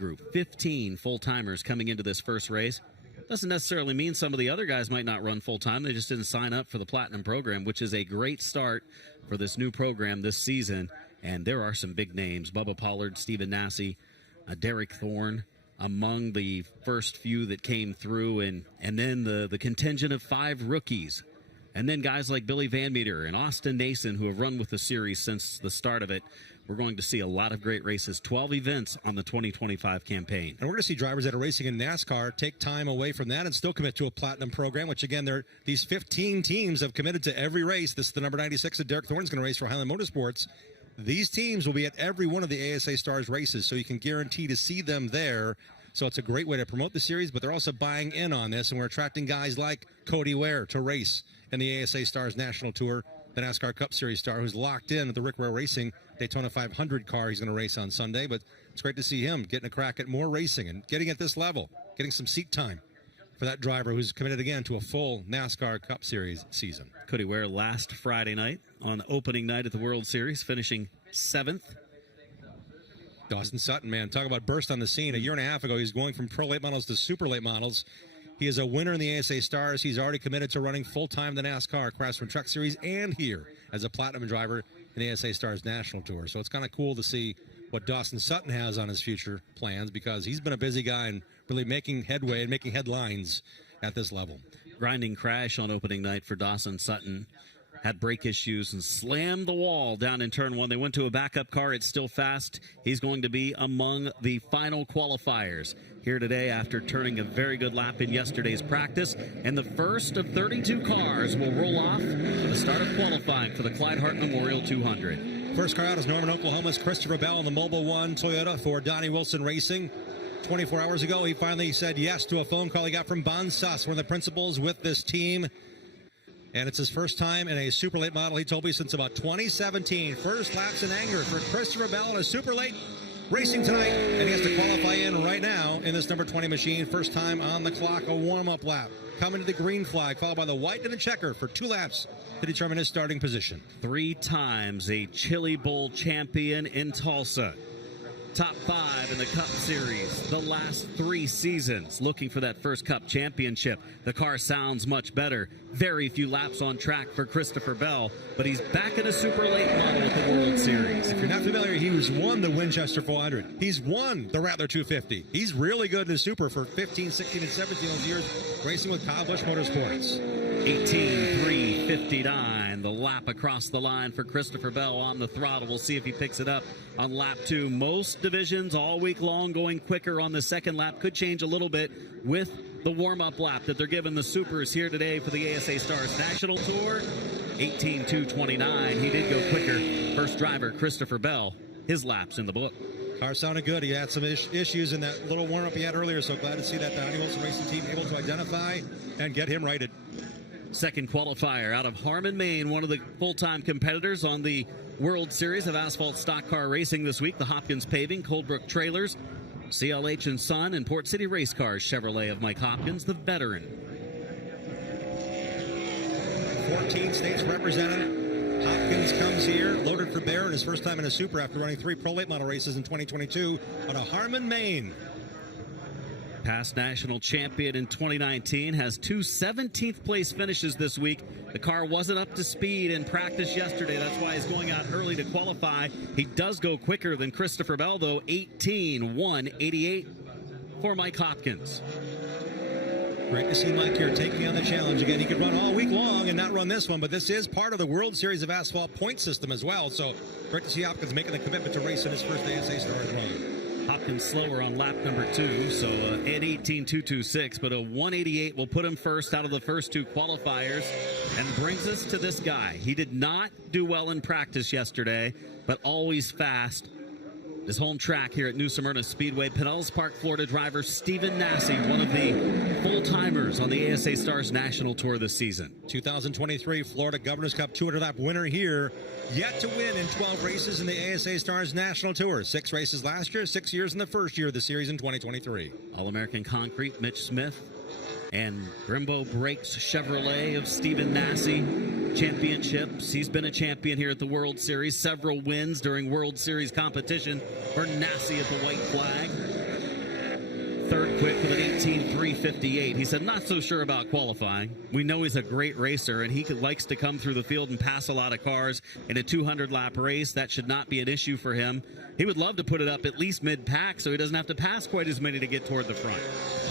group, 15 full-timers coming into this first race. Doesn't necessarily mean some of the other guys might not run full-time. They just didn't sign up for the Platinum program, which is a great start for this new program this season. And there are some big names. Bubba Pollard, Stephen Nasse, Derek Thorn among the first few that came through. And then the contingent of 5 rookies. And then guys like Billy Van Meter and Austin Nason, who have run with the series since the start of it. We're going to see a lot of great races, 12 events on the 2025 campaign. And we're going to see drivers that are racing in NASCAR take time away from that and still commit to a Platinum program, which, again, these 15 teams have committed to every race. This is the number 96 that Derek Thorn's going to race for Highland Motorsports. These teams will be at every one of the ASA Stars races, so you can guarantee to see them there. So it's a great way to promote the series, but they're also buying in on this, and we're attracting guys like Cody Ware to race in the ASA Stars National Tour, the NASCAR Cup Series star who's locked in at the Rick Ware Racing Daytona 500 car he's going to race on Sunday. But it's great to see him getting a crack at more racing and getting at this level, getting some seat time for that driver who's committed again to a full NASCAR Cup Series season. Cody Ware last Friday night on opening night at the World Series, finishing 7th. Dawson Sutton, man, talk about burst on the scene. A year and a half ago, he's going from pro late models to super late models. He is a winner in the ASA Stars. He's already committed to running full-time the NASCAR Craftsman Truck Series and here as a Platinum driver in the ASA Stars National Tour. So it's kind of cool to see what Dawson Sutton has on his future plans, because he's been a busy guy and really making headway and making headlines at this level. Grinding crash on opening night for Dawson Sutton. Had brake issues and slammed the wall down in turn 1. They went to a backup car. It's still fast. He's going to be among the final qualifiers here today after turning a very good lap in yesterday's practice. And the first of 32 cars will roll off for the start of qualifying for the Clyde Hart Memorial 200. First car out is Norman, Oklahoma's Christopher Bell in the Mobile One Toyota for Donnie Wilson Racing. 24 hours ago, he finally said yes to a phone call he got from Bon Suss, one of the principals with this team. And it's his first time in a super late model, he told me, since about 2017. First laps in anger for Christopher Bell in a super late racing tonight. And he has to qualify in right now in this number 20 machine. First time on the clock, a warm-up lap. Coming to the green flag, followed by the white and the checker for 2 laps to determine his starting position. 3 times a Chili Bowl champion in Tulsa. Top 5 in the Cup Series the last 3 seasons, looking for that first Cup championship. The car sounds much better. Very few laps on track for Christopher Bell, but he's back in a super late model at the World Series. If you're not familiar, he was won the Winchester 400. He's won the Rattler 250. He's really good in the super for 15, 16, and 17 those years, racing with Kyle Busch Motorsports. 18.359, the lap across the line for Christopher Bell on the throttle. We'll see if he picks it up on lap 2. Most divisions all week long going quicker on the second lap. Could change a little bit with the warm-up lap that they're giving the supers here today for the ASA Stars National Tour. 18.229. He did go quicker. First driver, Christopher Bell, his laps in the book. Car sounded good. He had some issues in that little warm-up he had earlier, so glad to see that the Donnie Wilson Racing team able to identify and get him righted. Second qualifier out of Harmon, Maine, one of the full-time competitors on the World Series of Asphalt Stock Car Racing this week. The Hopkins Paving, Coldbrook Trailers, CLH and Son, and Port City Race Cars Chevrolet of Mike Hopkins, the veteran. 14 states represented. Hopkins comes here, loaded for bear, in his first time in a super after running 3 pro late model races in 2022 out of Harmon, Maine. Past national champion in 2019, has 2 17th place finishes this week. The car wasn't up to speed in practice yesterday. That's why he's going out early to qualify. He does go quicker than Christopher Bell, though. 18.188 for Mike Hopkins. Great to see Mike here taking on the challenge again. He could run all week long and not run this one, but this is part of the World Series of Asphalt point system as well. So great to see Hopkins making the commitment to race in his first ASA Stars run. Hopkins slower on lap number 2, so at 18.226, but a 188 will put him first out of the first 2 qualifiers and brings us to this guy. He did not do well in practice yesterday, but always fast. His home track here at New Smyrna Speedway, Pinellas Park, Florida driver Stephen Nasse, one of the full-timers on the ASA Stars National Tour this season. 2023 Florida Governor's Cup 200-lap winner here, yet to win in 12 races in the ASA Stars National Tour. 6 races last year, 6 years in the first year of the series in 2023. All-American Concrete, Mitch Smith, and Brembo Brakes Chevrolet of Stephen Nasse. Championships. He's been a champion here at the World Series. Several wins during World Series competition for Nasse at the white flag. third quick with an 18.358. He said, not so sure about qualifying. We know he's a great racer, and he likes to come through the field and pass a lot of cars in a 200-lap race. That should not be an issue for him. He would love to put it up at least mid-pack so he doesn't have to pass quite as many to get toward the front.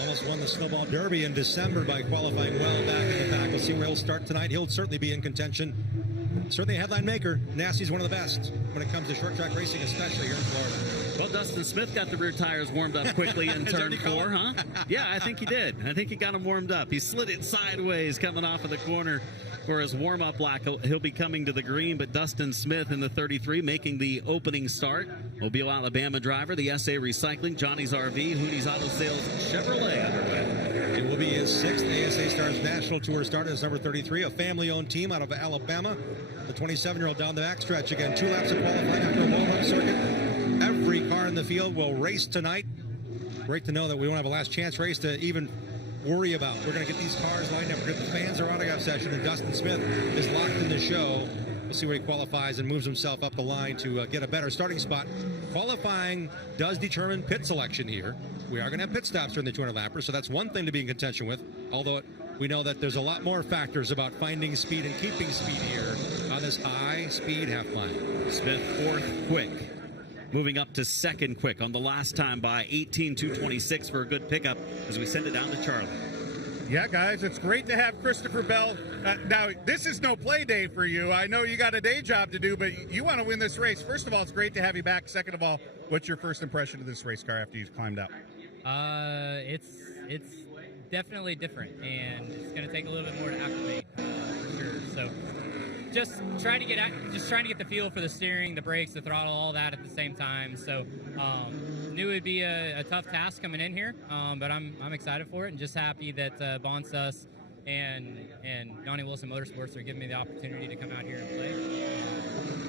Almost won the Snowball Derby in December by qualifying well back in the pack. We'll see where he'll start tonight. He'll certainly be in contention. Certainly a headline maker. Nasty's one of the best when it comes to short track racing, especially here in Florida. Well, Dustin Smith got the rear tires warmed up quickly in turn 4, huh? Yeah, I think he did. I think he got them warmed up. He slid it sideways coming off of the corner for his warm-up lap. He'll be coming to the green, but Dustin Smith in the 33 making the opening start. Mobile, Alabama driver, the SA Recycling, Johnny's RV, Hootie's Auto Sales, Chevrolet underway. It will be his 6th ASA Stars National Tour start as number 33, a family-owned team out of Alabama. The 27-year-old down the backstretch again. 2 laps of qualifying after a warm-up circuit. Every car in the field will race tonight. Great to know that we won't have a last chance race to even worry about. We're going to get these cars lined up. We're going to get the fans are autograph session, and Dustin Smith is locked in the show. We'll see where he qualifies and moves himself up the line to get a better starting spot. Qualifying does determine pit selection here. We are going to have pit stops during the 200-lapper, so that's one thing to be in contention with, although we know that there's a lot more factors about finding speed and keeping speed here on this high-speed half line. Smith 4th quick. Moving up to 2nd quick on the last time by 18.226 for a good pickup as we send it down to Charlie. Yeah, guys, it's great to have Christopher Bell. Now, this is no play day for you. I know you got a day job to do, but you want to win this race. First of all, it's great to have you back. Second of all, what's your first impression of this race car after you've climbed out? It's definitely different, and it's going to take a little bit more to acclimate for sure. So just trying to get the feel for the steering, the brakes, the throttle, all that at the same time. So knew it'd be a tough task coming in here, but I'm excited for it and just happy that Bonsus and Donnie Wilson Motorsports are giving me the opportunity to come out here and play.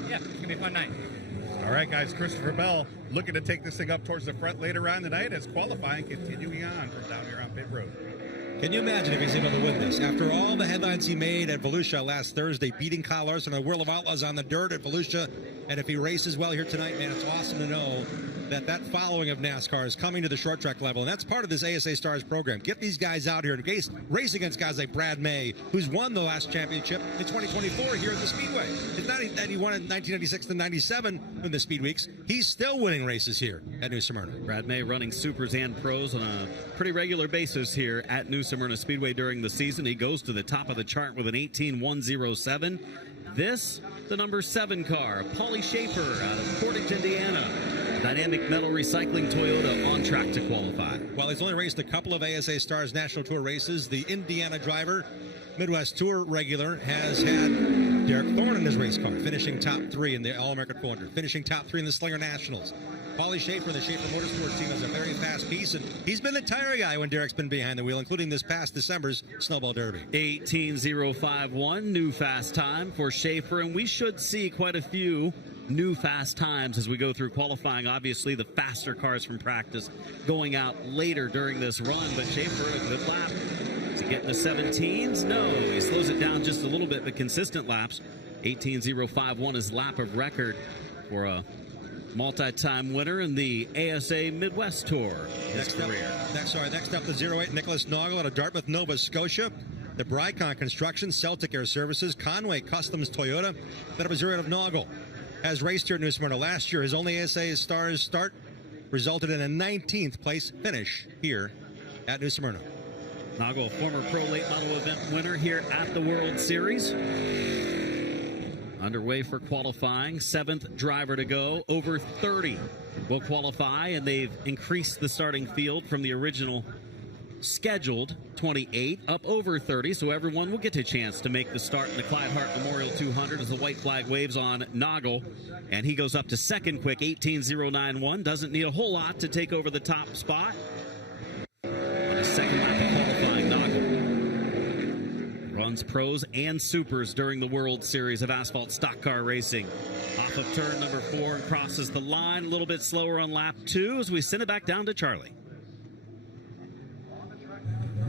Yeah, it's gonna be a fun night. All right, guys, Christopher Bell looking to take this thing up towards the front later on tonight as qualifying continuing on from down here on pit road. Can you imagine if he's able to win this? After all the headlines he made at Volusia last Thursday, beating Kyle Larson in the World of Outlaws on the dirt at Volusia, and if he races well here tonight, man, it's awesome to know that following of NASCAR is coming to the short track level, and that's part of this ASA Stars program. Get these guys out here and race against guys like Brad May, who's won the last championship in 2024 here at the Speedway. It's not that he won in 1996 to 97 in the Speed Weeks. He's still winning races here at New Smyrna. Brad May running supers and pros on a pretty regular basis here at New Smyrna Speedway during the season. He goes to the top of the chart with an 18.107. This, the number 7 car, Paulie Schaefer out of Portage, Indiana. Dynamic Metal Recycling Toyota on track to qualify. While he's only raced a couple of ASA Stars National Tour races, the Indiana driver, Midwest Tour regular, has had Derek Thorn in his race car, finishing top 3 in the All-American 400, finishing top 3 in the Slinger Nationals. Paulie Schaefer, the Schaefer Motorsports team, is a very fast piece, and he's been the tire guy when Derek's been behind the wheel, including this past December's Snowball Derby. 18.051, new fast time for Schaefer, and we should see quite a few new fast times as we go through qualifying. Obviously, the faster cars from practice going out later during this run, but Schaefer, a good lap. Is he getting the 17s? No, he slows it down just a little bit, but consistent laps. 18.051 is lap of record for a multi-time winner in the ASA Midwest Tour. Next up, the 08 Nicholas Noggle out of Dartmouth, Nova Scotia. The Brycon Construction, Celtic Air Services, Conway Customs Toyota, that of a 08 of Noggle. Has raced here at New Smyrna last year. His only ASA Stars start resulted in a 19th place finish here at New Smyrna. Noggle, a former pro late model event winner here at the World Series. Underway for qualifying, 7th driver to go. Over 30 will qualify, and they've increased the starting field from the original scheduled 28 up over 30, so everyone will get a chance to make the start in the Clyde Hart Memorial 200 as the white flag waves on Noggle, and he goes up to 2nd quick, 18.091. Doesn't need a whole lot to take over the top spot. On his 2nd lap of qualifying, Noggle runs pros and supers during the World Series of Asphalt Stock Car Racing. Off of turn number 4 and crosses the line, a little bit slower on lap 2 as we send it back down to Charlie.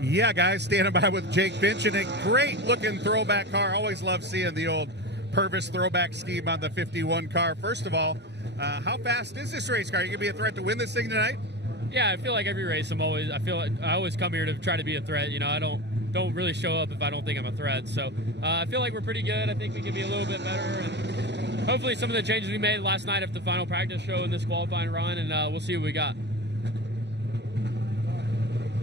Yeah, guys, standing by with Jake Finch in a great-looking throwback car. Always love seeing the old Purvis throwback scheme on the 51 car. First of all, how fast is this race car? Are you going to be a threat to win this thing tonight? Yeah, I feel like every race I feel like I always come here to try to be a threat. You know, I don't really show up if I don't think I'm a threat. So I feel like we're pretty good. I think we can be a little bit better, and hopefully some of the changes we made last night after the final practice show in this qualifying run, and we'll see what we got.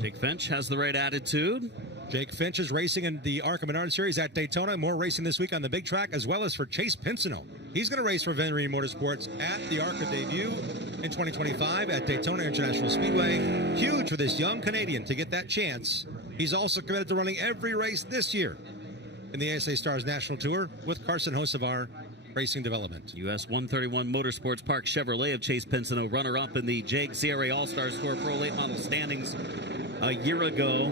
Jake Finch has the right attitude. Jake Finch is racing in the ARCA Menard Series at Daytona. More racing this week on the big track, as well as for Chase Pinsino. He's going to race for Venry Motorsports at the ARCA debut in 2025 at Daytona International Speedway. Huge for this young Canadian to get that chance. He's also committed to running every race this year in the ASA Stars National Tour with Carson Hocevar Racing Development. US 131 Motorsports Park Chevrolet of Chase Pinsino, runner-up in the Jake CRA All-Stars Tour Pro Late Model standings a year ago.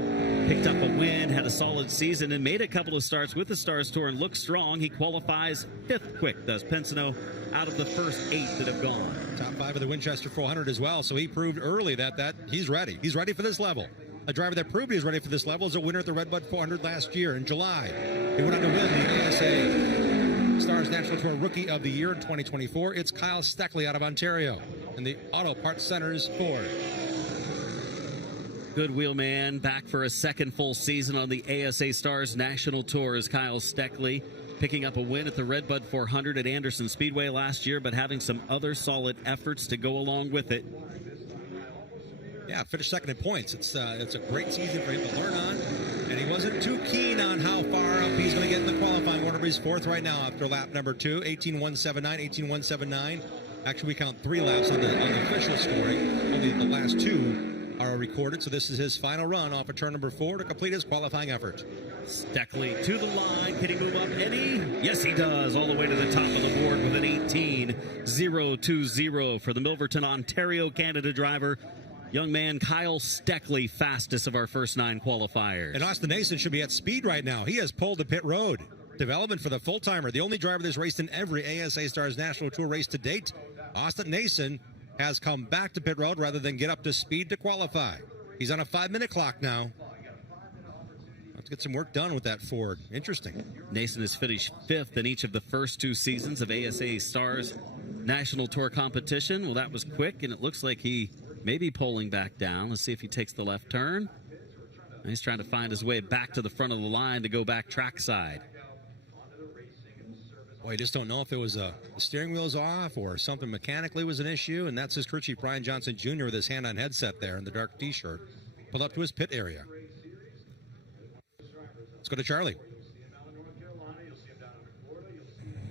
Picked up a win, had a solid season, and made a couple of starts with the Stars Tour and looks strong. He qualifies 5th quick, does Pinsino, out of the first 8 that have gone. Top 5 of the Winchester 400 as well, so he proved early that he's ready. He's ready for this level. A driver that proved he was ready for this level is a winner at the Redbud 400 last year in July. He went on to win the ASA Stars National Tour Rookie of the Year in 2024. It's Kyle Steckley out of Ontario in the Auto Parts Centers Ford. Good wheelman, back for a second full season on the ASA Stars National Tour is Kyle Steckley, picking up a win at the Redbud 400 at Anderson Speedway last year, but having some other solid efforts to go along with it. Yeah, finished second in points. It's a great season for him to learn on, and he wasn't too keen on how far up he's going to get in the qualifying order. He's 4th right now after lap number 2, 18.179, 18.179. Actually, we count 3 laps on the official story. Only the last 2 are recorded, so this is his final run off of turn number 4 to complete his qualifying effort. Steckley to the line. Can he move up any? Yes, he does. All the way to the top of the board with an 18.020 for the Milverton, Ontario, Canada driver. Young man Kyle Steckley, fastest of our first 9 qualifiers. And Austin Nason should be at speed right now. He has pulled the pit road. Development for the full-timer. The only driver that's raced in every ASA Stars National Tour race to date. Austin Nason has come back to pit road rather than get up to speed to qualify. He's on a 5-minute clock now. Let's get some work done with that Ford. Interesting. Nason has finished 5th in each of the first 2 seasons of ASA Stars National Tour competition. Well, that was quick, and it looks like he may be pulling back down. Let's see if he takes the left turn. He's trying to find his way back to the front of the line to go back trackside. Boy, I just don't know if it was the steering wheel's off or something mechanically was an issue, and that's his crew chief, Brian Johnson Jr. with his hand-on headset there in the dark T-shirt. Pulled up to his pit area. Let's go to Charlie.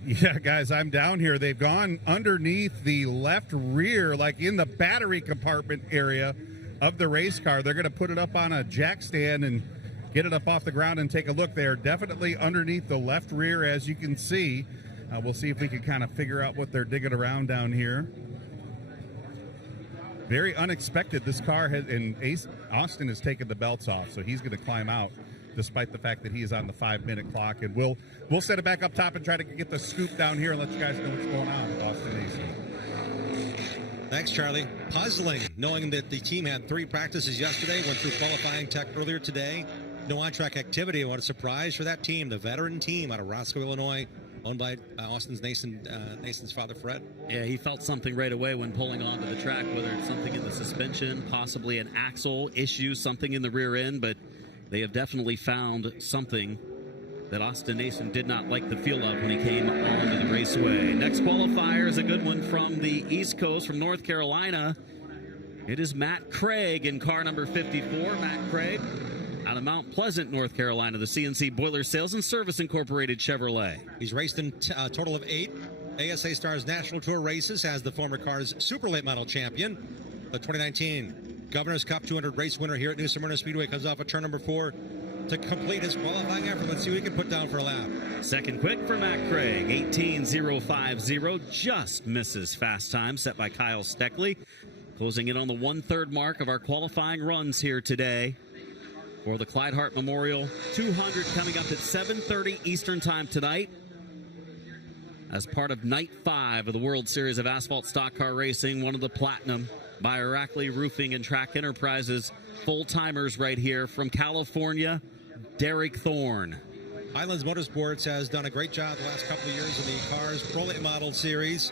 Yeah, guys, I'm down here. They've gone underneath the left rear, like in the battery compartment area of the race car. They're going to put it up on a jack stand and get it up off the ground and take a look. They are definitely underneath the left rear, as you can see. We'll see if we can kind of figure out what they're digging around down here. Very unexpected. This car has, and Austin has taken the belts off, so he's going to climb out, despite the fact that he is on the 5-minute clock. And we'll set it back up top and try to get the scoop down here and let you guys know what's going on with Austin Nason. Thanks, Charlie. Puzzling, knowing that the team had 3 practices yesterday, went through qualifying tech earlier today. No on-track activity. What a surprise for that team, the veteran team out of Roscoe, Illinois, owned by Nason's father, Fred. Yeah, he felt something right away when pulling onto the track, whether it's something in the suspension, possibly an axle issue, something in the rear end, but they have definitely found something that Austin Nason did not like the feel of when he came onto the raceway. Next qualifier is a good one from the East Coast, from North Carolina. It is Matt Craig in car number 54. Matt Craig out of Mount Pleasant, North Carolina, the CNC Boiler Sales and Service Incorporated Chevrolet. He's raced in a total of 8 ASA Stars National Tour races, has the former car's Super Late Model champion. The 2019 Governor's Cup 200 race winner here at New Smyrna Speedway comes off at turn number 4 to complete his qualifying effort. Let's see what he can put down for a lap. Second quick for Matt Craig, 18.050, just misses fast time set by Kyle Steckley. Closing in on the 1/3 mark of our qualifying runs here today for the Clyde Hart Memorial 200, coming up at 7:30 Eastern Time tonight as part of Night 5 of the World Series of Asphalt Stock Car Racing, one of the platinum by Aracley Roofing and Track Enterprises full-timers right here from California, Derek Thorn. Highlands Motorsports has done a great job the last couple of years in the Cars Pro Late Model Series,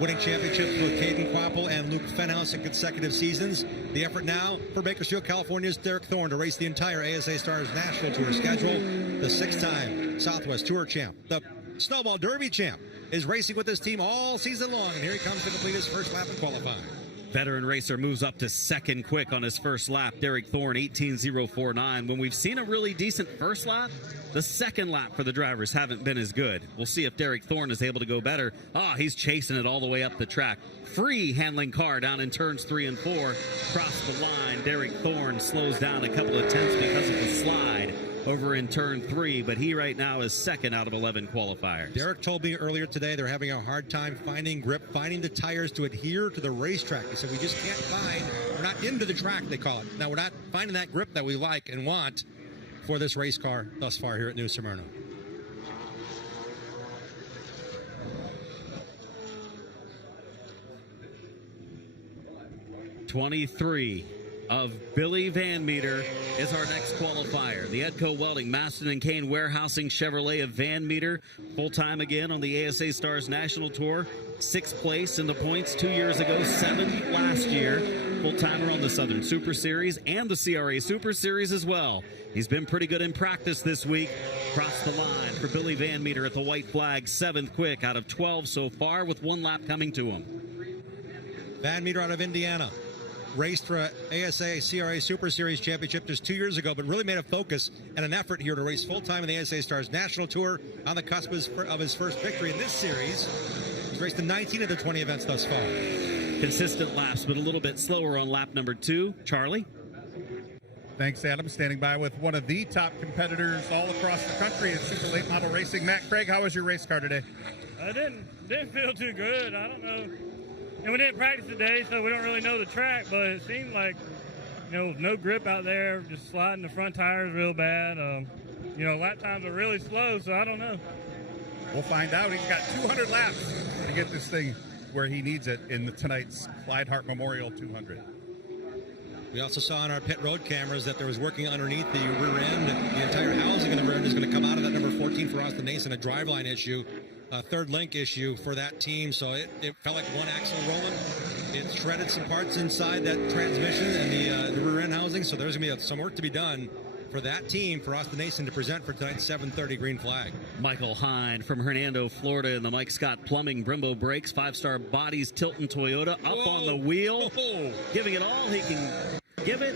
winning championships with Caden Quapple and Luke Fenhouse in consecutive seasons. The effort now for Bakersfield, California's Derek Thorn to race the entire ASA Stars National Tour schedule. The 6-time Southwest Tour champ, the Snowball Derby champ, is racing with this team all season long, and here he comes to complete his first lap in qualifying. Veteran racer moves up to second quick on his first lap. Derek Thorn, 18.049. When we've seen a really decent first lap, the second lap for the drivers haven't been as good. We'll see if Derek Thorn is able to go better. He's chasing it all the way up the track. Free handling car down in turns 3 and 4. Cross the line. Derek Thorn slows down a couple of tenths because of the slide over in turn 3, but he right now is second out of 11 qualifiers. Derek told me earlier today they're having a hard time finding grip, finding the tires to adhere to the racetrack. He said, we just can't find, we're not into the track, they call it. Now, we're not finding that grip that we like and want for this race car thus far here at New Smyrna. '23 of Billy Van Meter is our next qualifier. The Edco Welding, Maston and Kane Warehousing Chevrolet of Van Meter, full-time again on the ASA Stars National Tour. 6th place in the points 2 years ago, 7th last year. Full-timer on the Southern Super Series and the CRA Super Series as well. He's been pretty good in practice this week. Crossed the line for Billy Van Meter at the white flag, 7th quick out of 12 so far, with 1 lap coming to him. Van Meter out of Indiana. Raced for a ASA CRA Super Series Championship just 2 years ago, but really made a focus and an effort here to race full-time in the ASA Stars National Tour on the cusp of his first victory in this series. He's raced in 19 of the 20 events thus far. Consistent laps, but a little bit slower on lap number 2. Charlie? Thanks, Adam. Standing by with one of the top competitors all across the country in super late model racing. Matt Craig, how was your race car today? I didn't feel too good. I don't know. And we didn't practice today, so we don't really know the track, but it seemed like, no grip out there, just sliding the front tires real bad. Lap times are really slow, so I don't know. We'll find out. He's got 200 laps to get this thing where he needs it in tonight's Clyde Hart Memorial 200. We also saw on our pit road cameras that there was working underneath the rear end. The entire housing of the rear end is going to come out of that number 14 for Austin Nason, a driveline issue. A third link issue for that team, so it felt like one axle rolling. It shredded some parts inside that transmission and the rear end housing, so there's going to be some work to be done for that team, for Austin Nason to present for tonight's 7:30 green flag. Michael Hine from Hernando, Florida, in the Mike Scott Plumbing Brembo Brakes, 5-star bodies, Tilton Toyota, up on the wheel, giving it all he can give it.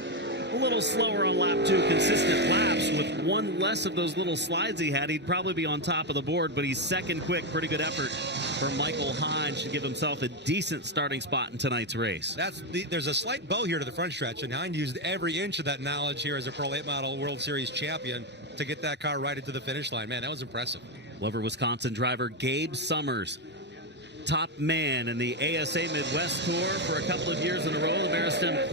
A little slower on lap 2, consistent laps. With one less of those little slides he had, he'd probably be on top of the board, but he's second quick. Pretty good effort for Michael Hine. Should give himself a decent starting spot in tonight's race. There's a slight bow here to the front stretch, and Hine used every inch of that knowledge here as a Pro Late Model World Series champion to get that car right into the finish line. Man, that was impressive. Glover, Wisconsin driver Gabe Summers, top man in the ASA Midwest Tour for a couple of years in a row. The Maristem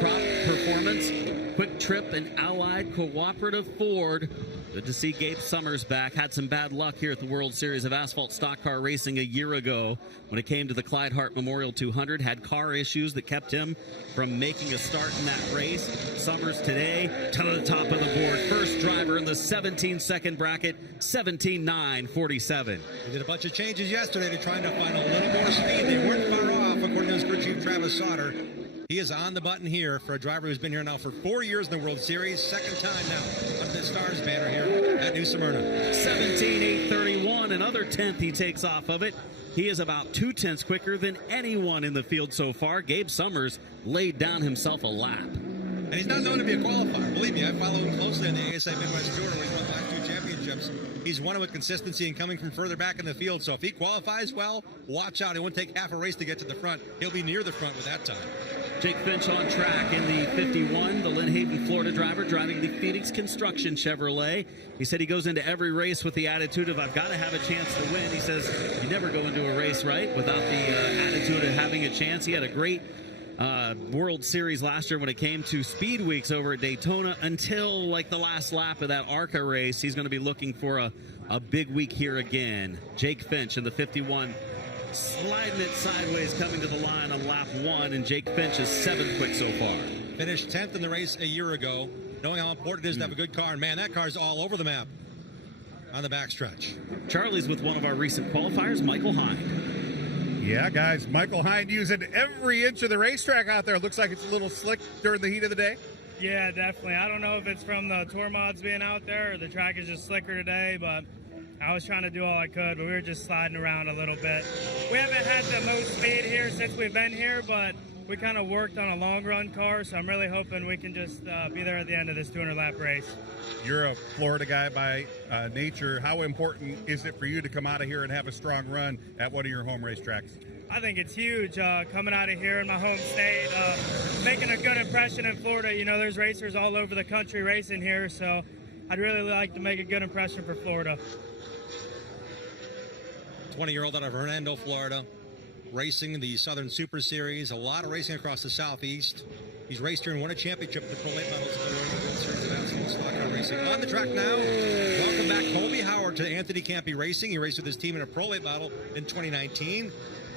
Crop Performance, Quick Trip, and Allied Cooperative Ford. Good to see Gabe Summers back. Had some bad luck here at the World Series of Asphalt Stock Car Racing a year ago when it came to the Clyde Hart Memorial 200. Had car issues that kept him from making a start in that race. Summers today to the top of the board. First driver in the 17-second bracket, 17.947. They did a bunch of changes yesterday to try to find a little more speed. They weren't far off, according to his crew chief, Travis Sauter. He is on the button here for a driver who's been here now for 4 years in the World Series. Second time now under the Stars banner here at New Smyrna. 17.831, another tenth he takes off of it. He is about 2 tenths quicker than anyone in the field so far. Gabe Summers laid down himself a lap. And he's not known to be a qualifier. Believe me, I follow him closely on the ASA Midwest Tour where he's won the last 2 championships. He's won it with consistency and coming from further back in the field. So if he qualifies well, watch out. It won't take half a race to get to the front. He'll be near the front with that time. Jake Finch on track in the 51, the Lynn Hayden, Florida driver, driving the Phoenix Construction Chevrolet. He said he goes into every race with the attitude of, I've got to have a chance to win. He says, you never go into a race, right, without the attitude of having a chance. He had a great World Series last year when it came to speed weeks over at Daytona until like the last lap of that ARCA race. He's going to be looking for a big week here again. Jake Finch in the 51, sliding it sideways, coming to the line on lap 1, and Jake Finch is 7th quick so far. Finished 10th in the race a year ago, knowing how important it is to have a good car. And man, that car's all over the map on the backstretch. Charlie's with one of our recent qualifiers, Michael Hine. Yeah, guys, Michael Hind using every inch of the racetrack out there. Looks like it's a little slick during the heat of the day. Yeah, definitely. I don't know if it's from the tour mods being out there or the track is just slicker today, but I was trying to do all I could, but we were just sliding around a little bit. We haven't had the most speed here since we've been here, but we kind of worked on a long run car, so I'm really hoping we can just be there at the end of this 200-lap race. You're a Florida guy by nature. How important is it for you to come out of here and have a strong run at one of your home racetracks? I think it's huge coming out of here in my home state, making a good impression in Florida. You know, there's racers all over the country racing here, so I'd really like to make a good impression for Florida. 20-year-old out of Hernando, Florida, racing the Southern Super Series, a lot of racing across the Southeast. He's raced here and won a championship at the Pro Late Models of the World Series of Asphalt Stock Car Racing. On the track now, welcome back Colby Howard to Anthony Campy Racing. He raced with his team in a Pro Late Model in 2019.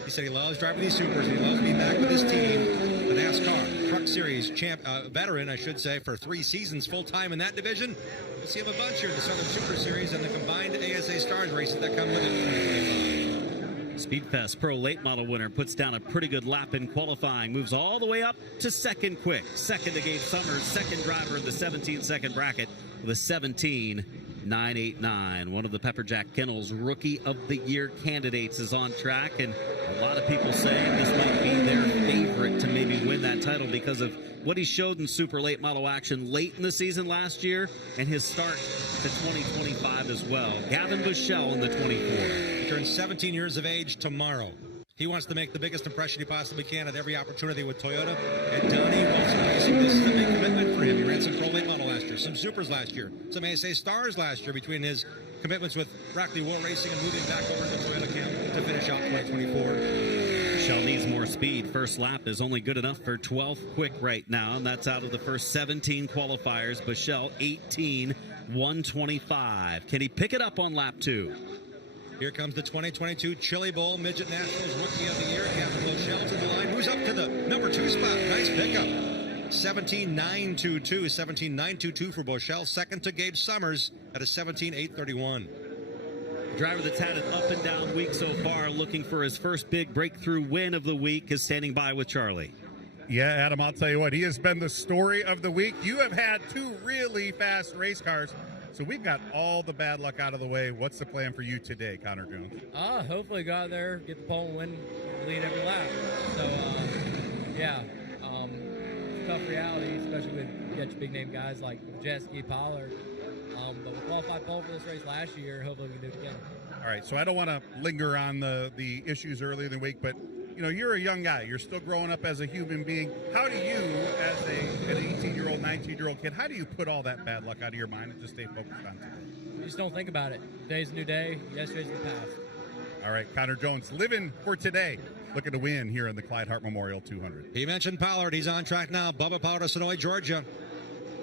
He said he loves driving these supers. He loves being back with his team. The NASCAR Truck Series veteran, I should say, for 3 seasons full-time in that division. We'll see him a bunch here in the Southern Super Series and the combined ASA Stars races that come with it. Speedfest Pro Late Model winner puts down a pretty good lap in qualifying, moves all the way up to second quick. Second to Gabe Summers, second driver in the 17-second bracket with a 17.989. One of the Pepperjack Kennels Rookie of the Year candidates is on track, and a lot of people saying this might be their favorite to maybe win that title because of what he showed in super late model action late in the season last year and his start to 2025 as well. Gavin Bushell in the 24. He turns 17 years of age tomorrow. He wants to make the biggest impression he possibly can at every opportunity with Toyota. And Donnie Wilson Racing, this is a big commitment for him. He ran some Pro Late Model last year, some Supers last year, some ASA Stars last year between his commitments with Brackley War Racing and moving back over to Toyota Camp to finish out 2024. Shell needs more speed. First lap is only good enough for 12th quick right now, and that's out of the first 17 qualifiers. Bushell 18.125. Can he pick it up on lap 2? Here comes the 2022 Chili Bowl Midget Nationals Rookie of the Year. Gavin Bushell to the line, moves up to the number 2 spot. Nice pickup. 17.922. 17.922 for Bushell. Second to Gabe Summers at a 17.831. Driver that's had an up and down week so far, looking for his first big breakthrough win of the week, is standing by with Charlie. Yeah, Adam, I'll tell you what, he has been the story of the week. You have had 2 really fast race cars, so we've got all the bad luck out of the way. What's the plan for you today, Connor Jones? Hopefully go out there, get the pole and win, lead every lap. So, it's a tough reality, especially with you got your big name guys like Jeske, Pollard. But we qualified pole for this race last year. Hopefully we can do it again. All right, so I don't want to linger on the issues earlier in the week, but you know, you're a young guy. You're still growing up as a human being. How do you, as an 18-year-old, 19-year-old kid, how do you put all that bad luck out of your mind and just stay focused on today? You just don't think about it. Today's a new day. Yesterday's the past. All right, Connor Jones, living for today. Looking to win here in the Clyde Hart Memorial 200. He mentioned Pollard. He's on track now. Bubba Pollard of Sonoy, Georgia.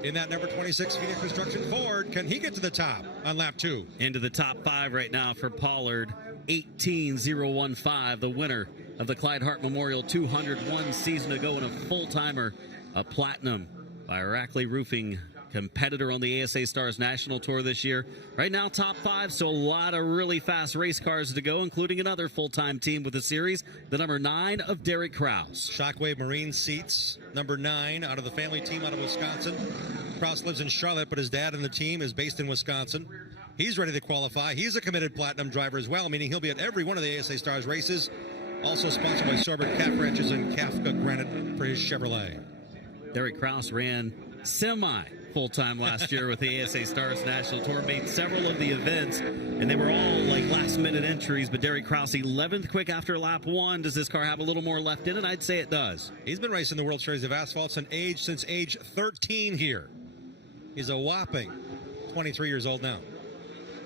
In that number 26 Phoenix Construction Ford. Can he get to the top on lap 2? Into the top 5 right now for Pollard. 18.015, the winner of the Clyde Hart Memorial 200 one season ago, and a full-timer, a platinum by Rackley Roofing, competitor on the ASA Stars National Tour this year. Right now, top 5, so a lot of really fast race cars to go, including another full-time team with the series, the number 9 of Derek Krause. Shockwave Marine Seats, number 9, out of the family team out of Wisconsin. Krause lives in Charlotte, but his dad and the team is based in Wisconsin. He's ready to qualify. He's a committed platinum driver as well, meaning he'll be at every one of the ASA Stars races. Also sponsored by Sorbert Calf Ranches and Kafka Granite for his Chevrolet. Derek Krause ran full-time last year with the ASA Stars National Tour, made several of the events, and they were all like last-minute entries, but Derek Krause, 11th quick after lap 1. Does this car have a little more left in it? I'd say it does. He's been racing the World Series of Asphalt since age 13 here. He's a whopping 23 years old now.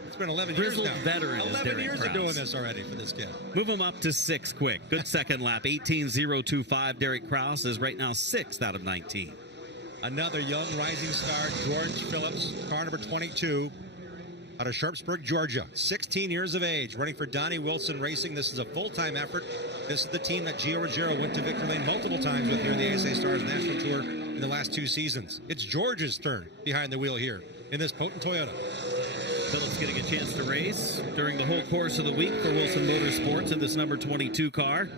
It's been 11 years now. Veteran 11 years of doing this already for this kid. Move him up to 6th quick. Good second lap. 18.025. Derek Krause is right now 6th out of 19. Another young rising star, George Phillips, car number 22, out of Sharpsburg, Georgia. 16 years of age, running for Donnie Wilson Racing. This is a full-time effort. This is the team that Gio Ruggiero went to victory lane multiple times with here in the ASA Stars National Tour in the last 2 seasons. It's George's turn behind the wheel here in this potent Toyota. Phillips getting a chance to race during the whole course of the week for Wilson Motorsports in this number 22 car.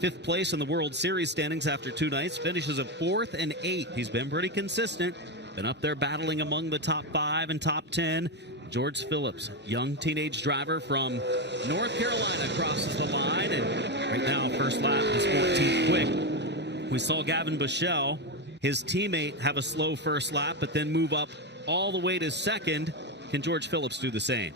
5th place in the World Series standings after 2 nights. Finishes at 4th and 8th. He's been pretty consistent. Been up there battling among the top 5 and top 10. George Phillips, young teenage driver from North Carolina, crosses the line. And right now, first lap is 14th quick. We saw Gavin Bichelle, his teammate, have a slow first lap, but then move up all the way to second. Can George Phillips do the same?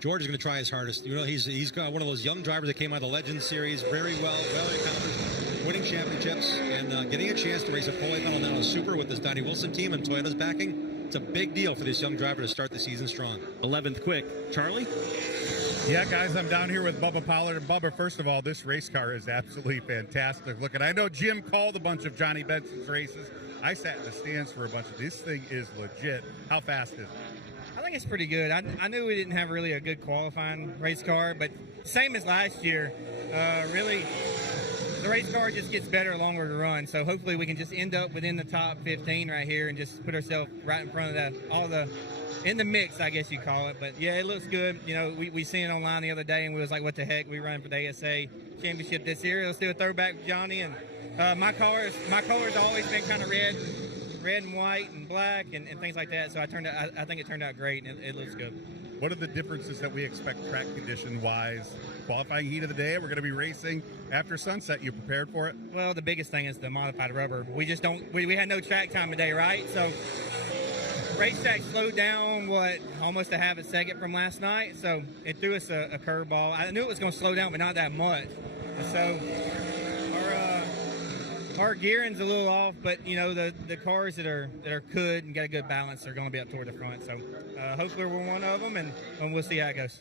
George is going to try his hardest. You know, he's got one of those young drivers that came out of the Legends Series, very well accomplished, winning championships, and getting a chance to race a full weight medal now in Super with this Donnie Wilson team and Toyota's backing. It's a big deal for this young driver to start the season strong. 11th quick. Charlie? Yeah, guys, I'm down here with Bubba Pollard. And Bubba, first of all, this race car is absolutely fantastic looking. I know Jim called a bunch of Johnny Benson's races. I sat in the stands for a bunch of this thing is legit. How fast is it? I think it's pretty good. I knew we didn't have really a good qualifying race car, but same as last year. Really, the race car just gets better, longer to run. So hopefully we can just end up within the top 15 right here and just put ourselves right in front of in the mix, I guess you call it. But yeah, it looks good. You know, we seen it online the other day and we was like, what the heck? We run for the ASA championship this year. Let's do a throwback with Johnny. And my color's always been kind of red and white and black and things like that. So I think it turned out great, and it looks good. What are the differences that we expect track condition-wise? Qualifying heat of the day, we're going to be racing after sunset. You prepared for it? Well, the biggest thing is the modified rubber. We just we had no track time today, right? So racetrack slowed down, almost a half a second from last night. So it threw us a curveball. I knew it was going to slow down, but not that much. So our gearing's a little off, but you know the cars that are good and got a good balance are going to be up toward the front. So hopefully we're one of them, and we'll see how it goes.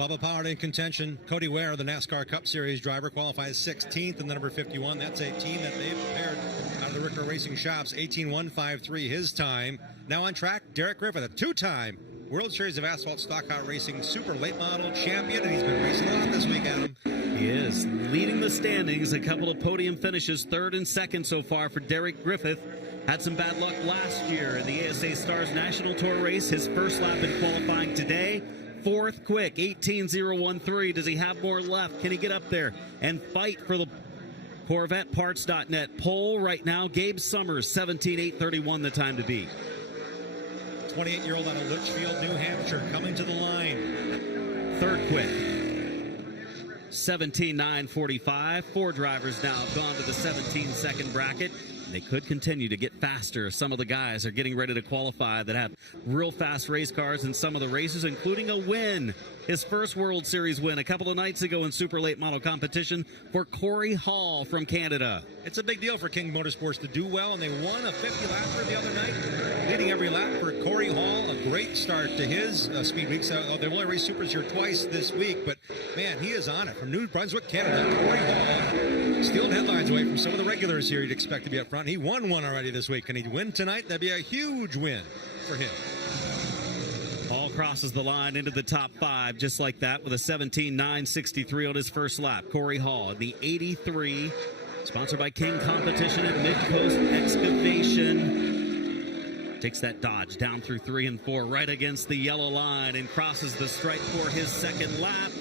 Bubba Pollard in contention. Cody Ware, the NASCAR Cup Series driver, qualifies 16th in the number 51. That's a team that they've prepared out of the Richter Racing shops. 18.153 his time. Now on track, Derek Griffith, a 2-time World Series of Asphalt Stock Car Racing Super Late Model champion, and he's been racing a lot this week, Adam. He is leading the standings. A couple of podium finishes, 3rd and 2nd so far for Derek Griffith. Had some bad luck last year in the ASA Stars National Tour race. His first lap in qualifying today. 4th quick, 18.013. Does he have more left? Can he get up there and fight for the CorvetteParts.net pole right now? Gabe Summers, 17.831 the time to beat. 28-year-old out of Litchfield, New Hampshire, coming to the line. 3rd quick, 17.945. 4 drivers now have gone to the 17-second bracket. They could continue to get faster. Some of the guys are getting ready to qualify that have real fast race cars in some of the races, including a win. His first World Series win a couple of nights ago in Super Late Model competition for Corey Hall from Canada. It's a big deal for King Motorsports to do well, and they won a 50-lapper the other night, leading every lap for Corey Hall. A great start to his speed week. So they've only raced Supers here twice this week, but man, he is on it. From New Brunswick, Canada, Corey Hall, stealing headlines away from some of the regulars here you'd expect to be up front. He won one already this week. Can he win tonight? That'd be a huge win for him. Hall crosses the line into the top 5 just like that with a 17.963 on his first lap. Corey Hall, the 83, sponsored by King Competition at Midcoast Excavation. Takes that Dodge down through 3 and 4 right against the yellow line and crosses the stripe for his second lap.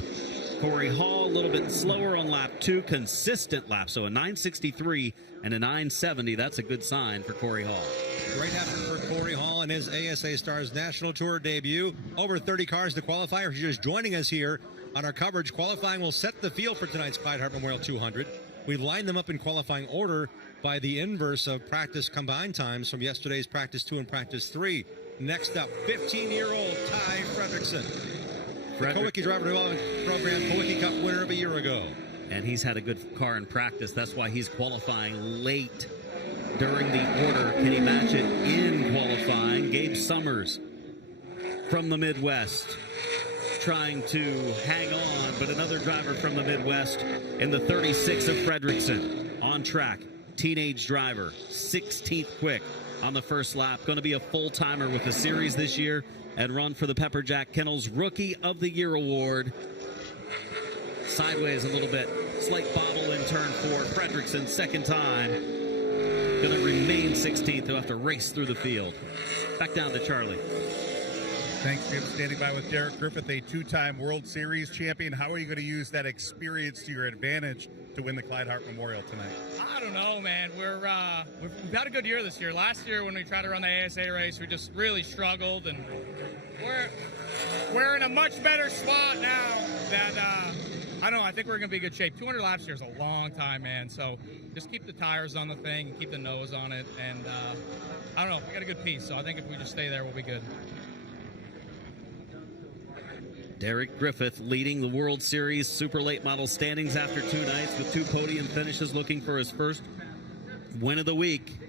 Corey Hall a little bit slower on lap 2, consistent lap, so a 963 and a 970. That's a good sign for Corey Hall. Great effort for Corey Hall in his ASA Stars National Tour debut. Over 30 cars to qualify. If you're just joining us here on our coverage, qualifying will set the field for tonight's Clyde Hart Memorial 200. We lined them up in qualifying order by the inverse of practice combined times from yesterday's practice 2 and practice 3. Next up, 15-year-old Ty Fredrickson. The Kowicki Driver Development Program Kowicki Cup winner of a year ago. And he's had a good car in practice. That's why he's qualifying late during the order. Can he match it in qualifying? Gabe Summers from the Midwest trying to hang on, but another driver from the Midwest in the 36 of Fredrickson on track. Teenage driver, 16th quick on the first lap. Going to be a full-timer with the series this year and run for the Pepperjack Kennels Rookie of the Year award. Sideways a little bit. Slight bobble in turn 4. Fredrickson, second time. Going to remain 16th. He'll have to race through the field. Back down to Charlie. Thanks, Jim. Standing by with Derek Griffith, a two-time World Series champion. How are you going to use that experience to your advantage to win the Clyde Hart Memorial tonight? I don't know, man. We've had a good year this year. Last year when we tried to run the ASA race, we just really struggled, and we're in a much better spot now that I don't know. I think we're going to be in good shape. 200 laps here is a long time, man. So just keep the tires on the thing and keep the nose on it, and I don't know. We got a good piece, so I think if we just stay there, we'll be good. Derek Griffith leading the World Series Super Late Model standings after 2 nights with 2 podium finishes, looking for his first win of the week.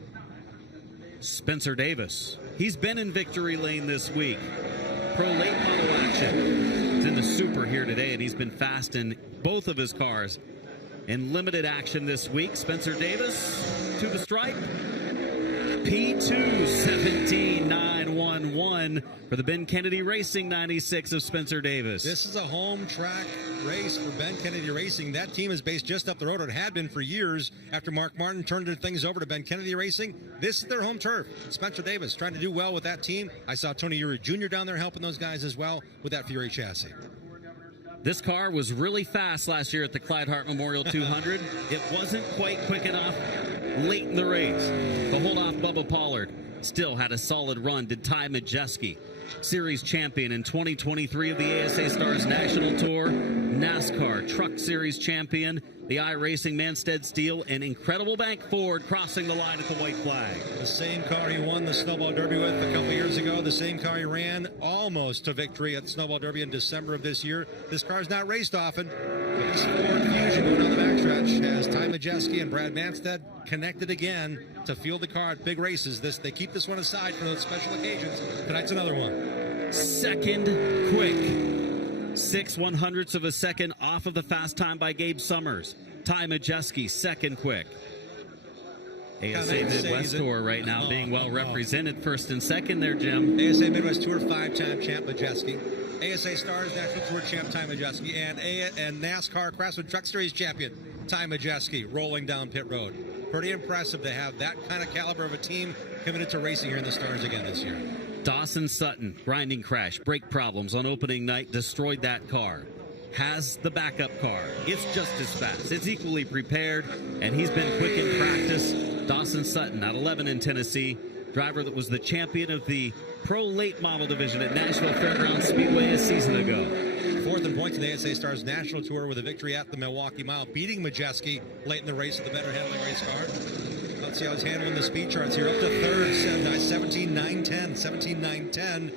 Spencer Davis. He's been in victory lane this week. Pro Late Model action. He's in the Super here today, and he's been fast in both of his cars. In limited action this week, Spencer Davis to the stripe. P2 17.911 for the Ben Kennedy Racing 96 of Spencer Davis. This is a home track race for Ben Kennedy Racing. That team is based just up the road. It had been for years after Mark Martin turned things over to Ben Kennedy Racing. This is their home turf. Spencer Davis trying to do well with that team. I saw Tony Uri Jr. down there helping those guys as well with that Fury chassis. This car was really fast last year at the Clyde Hart Memorial 200. It wasn't quite quick enough late in the race. The hold-off Bubba Pollard still had a solid run. Did Ty Majeski, series champion in 2023 of the ASA Stars National Tour, NASCAR Truck Series champion, the iRacing Manstead Steel, and Incredible Bank Ford crossing the line at the white flag. The same car he won the Snowball Derby with a couple years ago, the same car he ran almost to victory at Snowball Derby in December of this year. This car's not raced often, but this Ford Fusion going down the backstretch has Ty Majeski and Brad Manstead connected again to field the car at big races. They keep this one aside for those special occasions. Tonight's another one. Second quick. 6/100ths of a second off of the fast time by Gabe Summers. Ty Majeski, second quick. ASA Midwest Tour right now being well represented. First and second there, Jim. ASA Midwest Tour 5-time champ Majeski. ASA Stars National Tour champ Ty Majeski. And NASCAR Craftsman Truck Series champion Ty Majeski rolling down pit road. Pretty impressive to have that kind of caliber of a team committed to racing here in the Stars again this year. Dawson Sutton, grinding crash, brake problems on opening night, destroyed that car. Has the backup car. It's just as fast. It's equally prepared, and he's been quick in practice. Dawson Sutton, out 11 in Tennessee, driver that was the champion of the Pro Late Model Division at Nashville Fairgrounds Speedway a season ago. 4th in points in the ASA Stars National Tour with a victory at the Milwaukee Mile, beating Majeski late in the race with the better handling race car. Let's see how he's handling the speed charts here. Up to third, 17.910. 17.910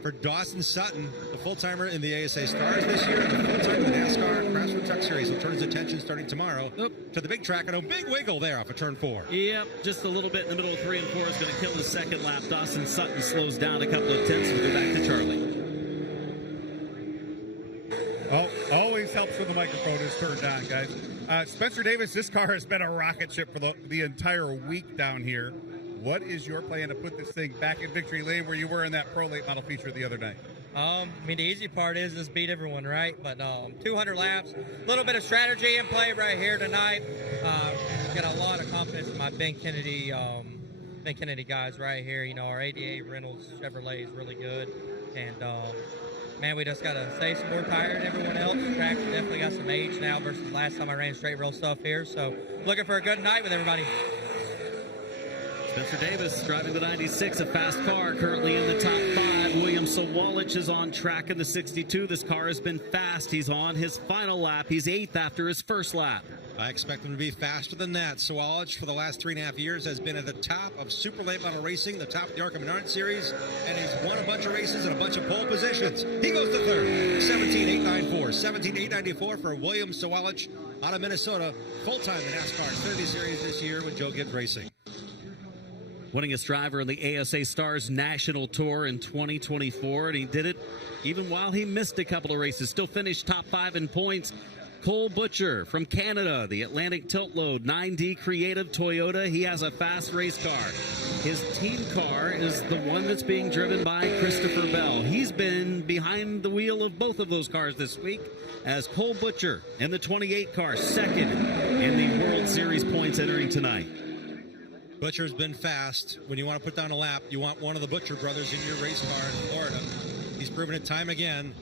for Dawson Sutton, the full-timer in the ASA Stars this year, and the full-timer in the NASCAR Craftsman Truck Series. He'll turn his attention starting tomorrow to the big track, and a big wiggle there off of turn 4. Yep, just a little bit in the middle of 3 and 4 is going to kill the second lap. Dawson Sutton slows down a couple of tenths. We'll go back to Charlie. Oh, always helps when the microphone is turned on, guys. Spencer Davis, this car has been a rocket ship for the entire week down here. What is your plan to put this thing back in victory lane where you were in that Pro Late Model feature the other night? I mean, the easy part is just beat everyone, right? But 200 laps, a little bit of strategy in play right here tonight. Got a lot of confidence in my Ben Kennedy guys right here. You know, our 88 Reynolds Chevrolet is really good, and man, we just got to save some more tire than everyone else. The track's definitely got some age now versus last time I ran straight rail stuff here. So looking for a good night with everybody. Spencer Davis driving the 96, a fast car, currently in the top 5. William Sawalich is on track in the 62. This car has been fast. He's on his final lap. He's 8th after his first lap. I expect him to be faster than that. Sawalich, for the last 3.5 years, has been at the top of Super Late Model Racing, the top of the ARCA Menard Series, and he's won a bunch of races and a bunch of pole positions. He goes to third, 17.894. 17.894 for William Sawalich out of Minnesota, full-time in NASCAR Xfinity Series this year with Joe Gibbs Racing. Winningest driver in the ASA Stars National Tour in 2024, and he did it even while he missed a couple of races. Still finished top 5 in points. Cole Butcher from Canada, the Atlantic Tilt Load 9D Creative Toyota. He has a fast race car. His team car is the one that's being driven by Christopher Bell. He's been behind the wheel of both of those cars this week, as Cole Butcher in the 28 car, second in the World Series points entering tonight. Butcher's been fast. When you want to put down a lap, you want one of the Butcher brothers in your race car in Florida. He's proven it time again.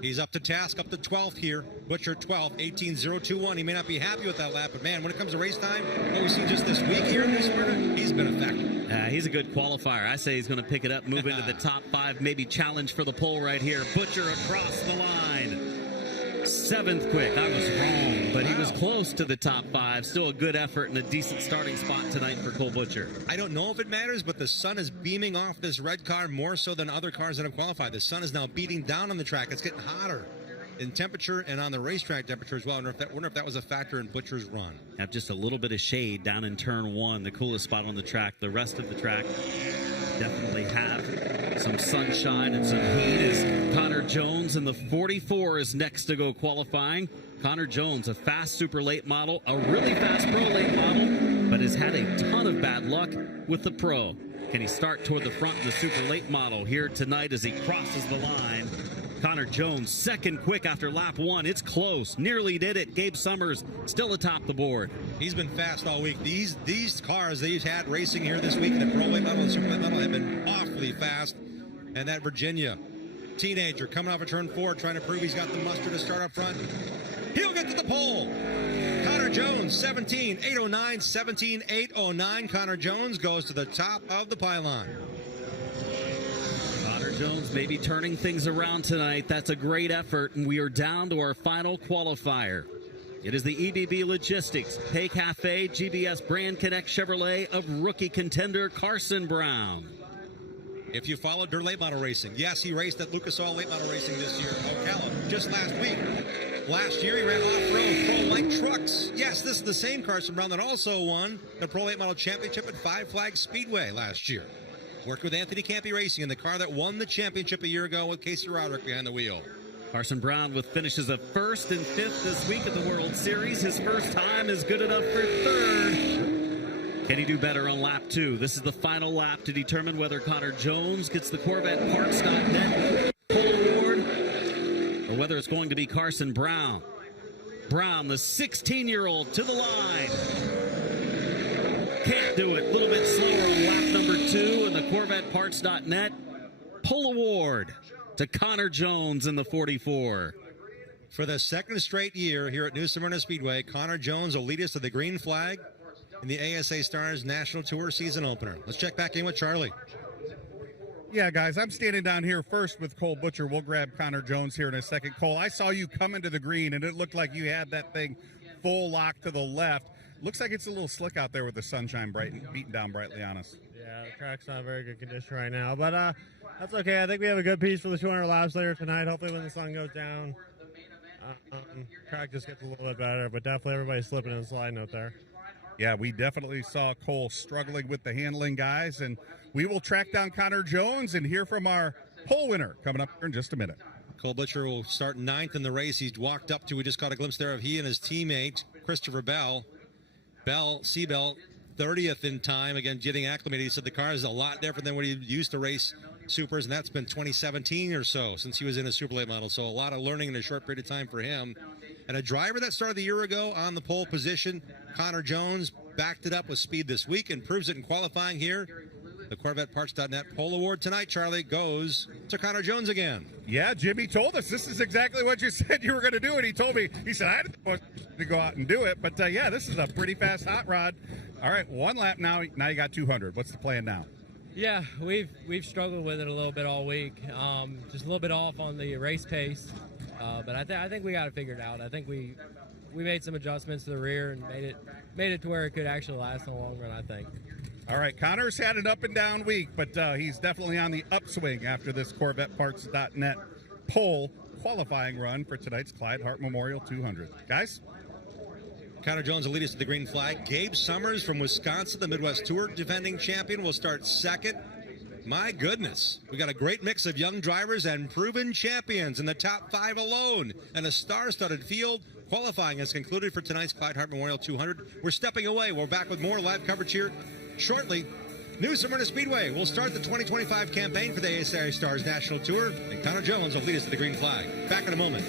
He's up to task, up to 12th here. Butcher 12th, 18.021. He may not be happy with that lap, but man, when it comes to race time, what we've seen just this week here in Smyrna, he's been a factor. He's a good qualifier. I say he's going to pick it up, move into the top 5, maybe challenge for the pole right here. Butcher across the line. 7th quick. I was wrong, but he was close to the top 5. Still a good effort and a decent starting spot tonight for Cole Butcher. I don't know if it matters, but the sun is beaming off this red car more so than other cars that have qualified. The sun is now beating down on the track. It's getting hotter in temperature and on the racetrack temperature as well. I wonder if that was a factor in Butcher's run. Have just a little bit of shade down in turn 1, the coolest spot on the track. The rest of the track definitely have some sunshine and some heat. As Connor Jones in the 44 is next to go qualifying. Connor Jones, a fast super late model, a really fast pro late model, but has had a ton of bad luck with the pro. Can he start toward the front of the super late model here tonight as he crosses the line? Connor Jones, second quick after lap 1. It's close. Nearly did it. Gabe Summers still atop the board. He's been fast all week. These cars that he's had racing here this week, the pro late model and super late model, have been awfully fast. And that Virginia teenager coming off of turn 4, trying to prove he's got the muster to start up front. He'll get to the pole. Connor Jones, 17.809, 17.809. Connor Jones goes to the top of the pylon. Jones may be turning things around tonight. That's a great effort, and we are down to our final qualifier. It is the EBB Logistics Pay Cafe GBS Brand Connect Chevrolet of rookie contender Carson Brown. If you followed their late model racing, yes, he raced at Lucas Oil late model racing this year, Ocala, just last week. Last year, he ran off-road pro light trucks. Yes, this is the same Carson Brown that also won the Pro Late Model Championship at Five Flags Speedway last year. Worked with Anthony Campy Racing in the car that won the championship a year ago with Casey Roderick behind the wheel. Carson Brown with finishes of 1st and 5th this week at the World Series. His first time is good enough for 3rd. Can he do better on lap 2? This is the final lap to determine whether Connor Jones gets the Corvette Parts.net pole award or whether it's going to be Carson Brown. Brown, the 16-year-old, to the line. Can't do it. A little bit slower on lap number 2, and the Corvette Parts.net pole award to Connor Jones in the 44. For the second straight year here at New Smyrna Speedway, Connor Jones will lead us to the green flag in the ASA Stars National Tour season opener. Let's check back in with Charlie. Yeah, guys, I'm standing down here first with Cole Butcher. We'll grab Connor Jones here in a second. Cole, I saw you come into the green, and it looked like you had that thing full lock to the left. Looks like it's a little slick out there with the sunshine beating down brightly on us. Yeah, the track's not in very good condition right now, but that's okay. I think we have a good piece for the 200 laps later tonight. Hopefully when the sun goes down, track just gets a little bit better, but definitely everybody's slipping and sliding out there. Yeah, we definitely saw Cole struggling with the handling, guys, and we will track down Connor Jones and hear from our pole winner coming up here in just a minute. Cole Butcher will start 9th in the race. He's walked up to, we just caught a glimpse there of he and his teammate, Christopher Bell. Seabell, 30th in time, again, getting acclimated. He said the car is a lot different than what he used to race supers, and that's been 2017 or so since he was in a super late model. So a lot of learning in a short period of time for him. And a driver that started the year ago on the pole position, Connor Jones, backed it up with speed this week and proves it in qualifying here. The Corvette Parts.net pole award tonight, Charlie, goes to Connor Jones again. Yeah, Jimmy told us this is exactly what you said you were going to do, and he told me, he said, I didn't want to go out and do it, but yeah, this is a pretty fast hot rod. All right, 1 lap now you got 200. What's the plan now? Yeah, we've struggled with it a little bit all week. Just a little bit off on the race pace, but I think we got it figured out. I think we made some adjustments to the rear and made it to where it could actually last in the long run, I think. All right, Connor's had an up and down week, but he's definitely on the upswing after this Corvette Parts.net pole qualifying run for tonight's Clyde Hart Memorial 200. Guys? Connor Jones will lead us to the green flag. Gabe Summers from Wisconsin, the Midwest Tour defending champion, will start 2nd. My goodness, we got a great mix of young drivers and proven champions in the top 5 alone, and a star-studded field. Qualifying has concluded for tonight's Clyde Hart Memorial 200. We're stepping away. We're back with more live coverage here shortly. New Smyrna Speedway will start the 2025 campaign for the ASA Stars National Tour, and Connor Jones will lead us to the green flag. Back in a moment.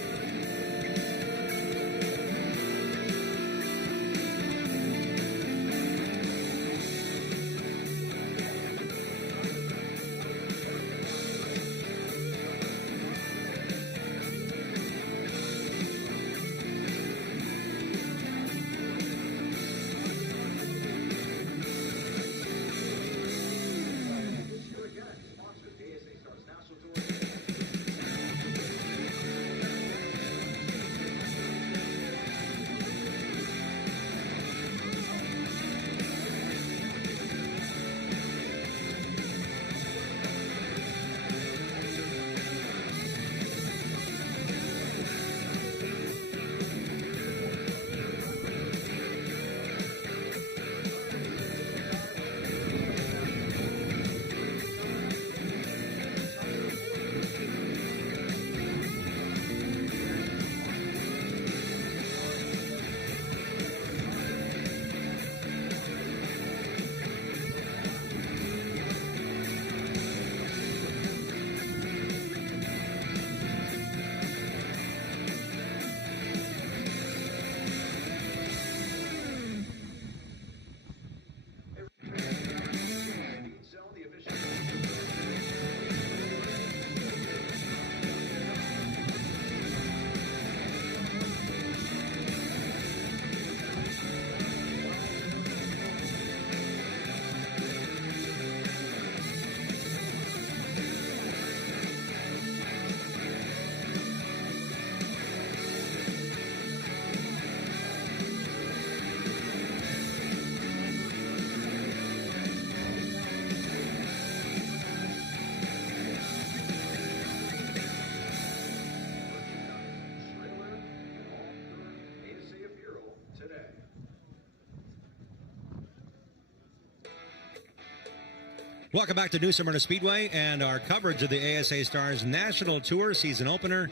Welcome back to New Smyrna Speedway and our coverage of the ASA Stars National Tour season opener.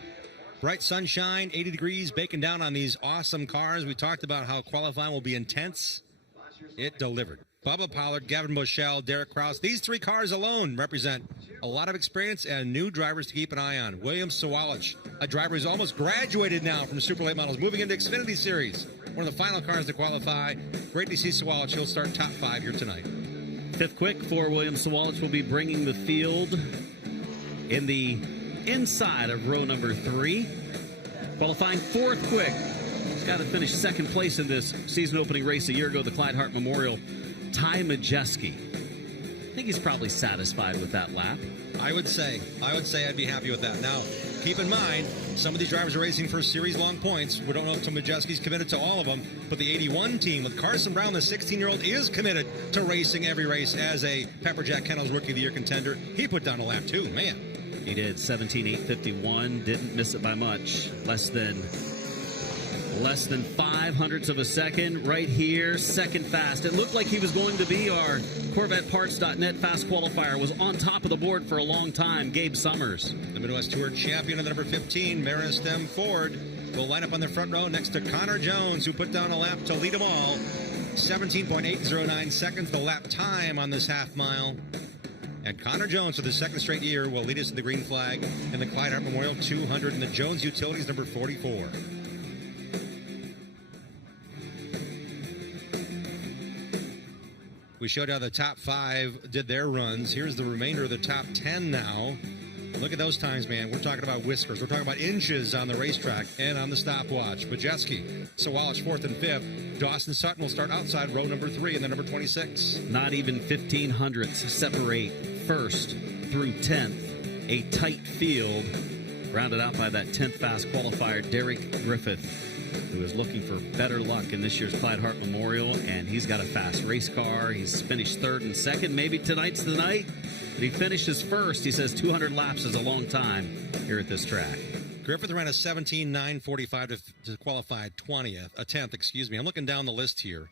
Bright sunshine, 80 degrees, baking down on these awesome cars. We talked about how qualifying will be intense. It delivered. Bubba Pollard, Gavin Bushell, Derek Kraus. These three cars alone represent a lot of experience and new drivers to keep an eye on. William Sawalich, a driver who's almost graduated now from Super Late Models, moving into Xfinity Series. One of the final cars to qualify. Great to see Sawalich. He'll start top 5 here tonight. Fifth quick for William Sawalich will be bringing the field in the inside of row number 3. Qualifying fourth quick. He's got to finish second place in this season opening race a year ago, the Clyde Hart Memorial. Ty Majeski. I think he's probably satisfied with that lap. I would say I'd be happy with that. Now, keep in mind, some of these drivers are racing for series-long points. We don't know if Tom Majeski's committed to all of them, but the 81 team with Carson Brown, the 16-year-old, is committed to racing every race as a Pepperjack Kennels Rookie of the Year contender. He put down a lap, too, man. He did 17.851, didn't miss it by much. Less than 0.05 of a second right here, second fast. It looked like he was going to be our CorvetteParts.net fast qualifier. Was on top of the board for a long time, Gabe Summers. The Midwest Tour champion of the number 15, Marinus M. Ford, will line up on the front row next to Connor Jones, who put down a lap to lead them all. 17.809 seconds, the lap time on this half mile. And Connor Jones, for the second straight year, will lead us to the green flag in the Clyde Hart Memorial 200 in the Jones Utilities number 44. We showed how the top 5 did their runs. Here's the remainder of the top 10 now. Look at those times, man. We're talking about whiskers. We're talking about inches on the racetrack and on the stopwatch. Majeski, Sawalich 4th and 5th. Dawson Sutton will start outside row number 3 in the number 26. Not even 1,500 separate first through 10th. A tight field, rounded out by that 10th fast qualifier, Derek Griffith, who is looking for better luck in this year's Clyde Hart Memorial, and he's got a fast race car. He's finished third and second. Maybe tonight's the night, but he finishes first. He says 200 laps is a long time here at this track. Griffith ran a 17.945 to qualify 10th, excuse me. I'm looking down the list here.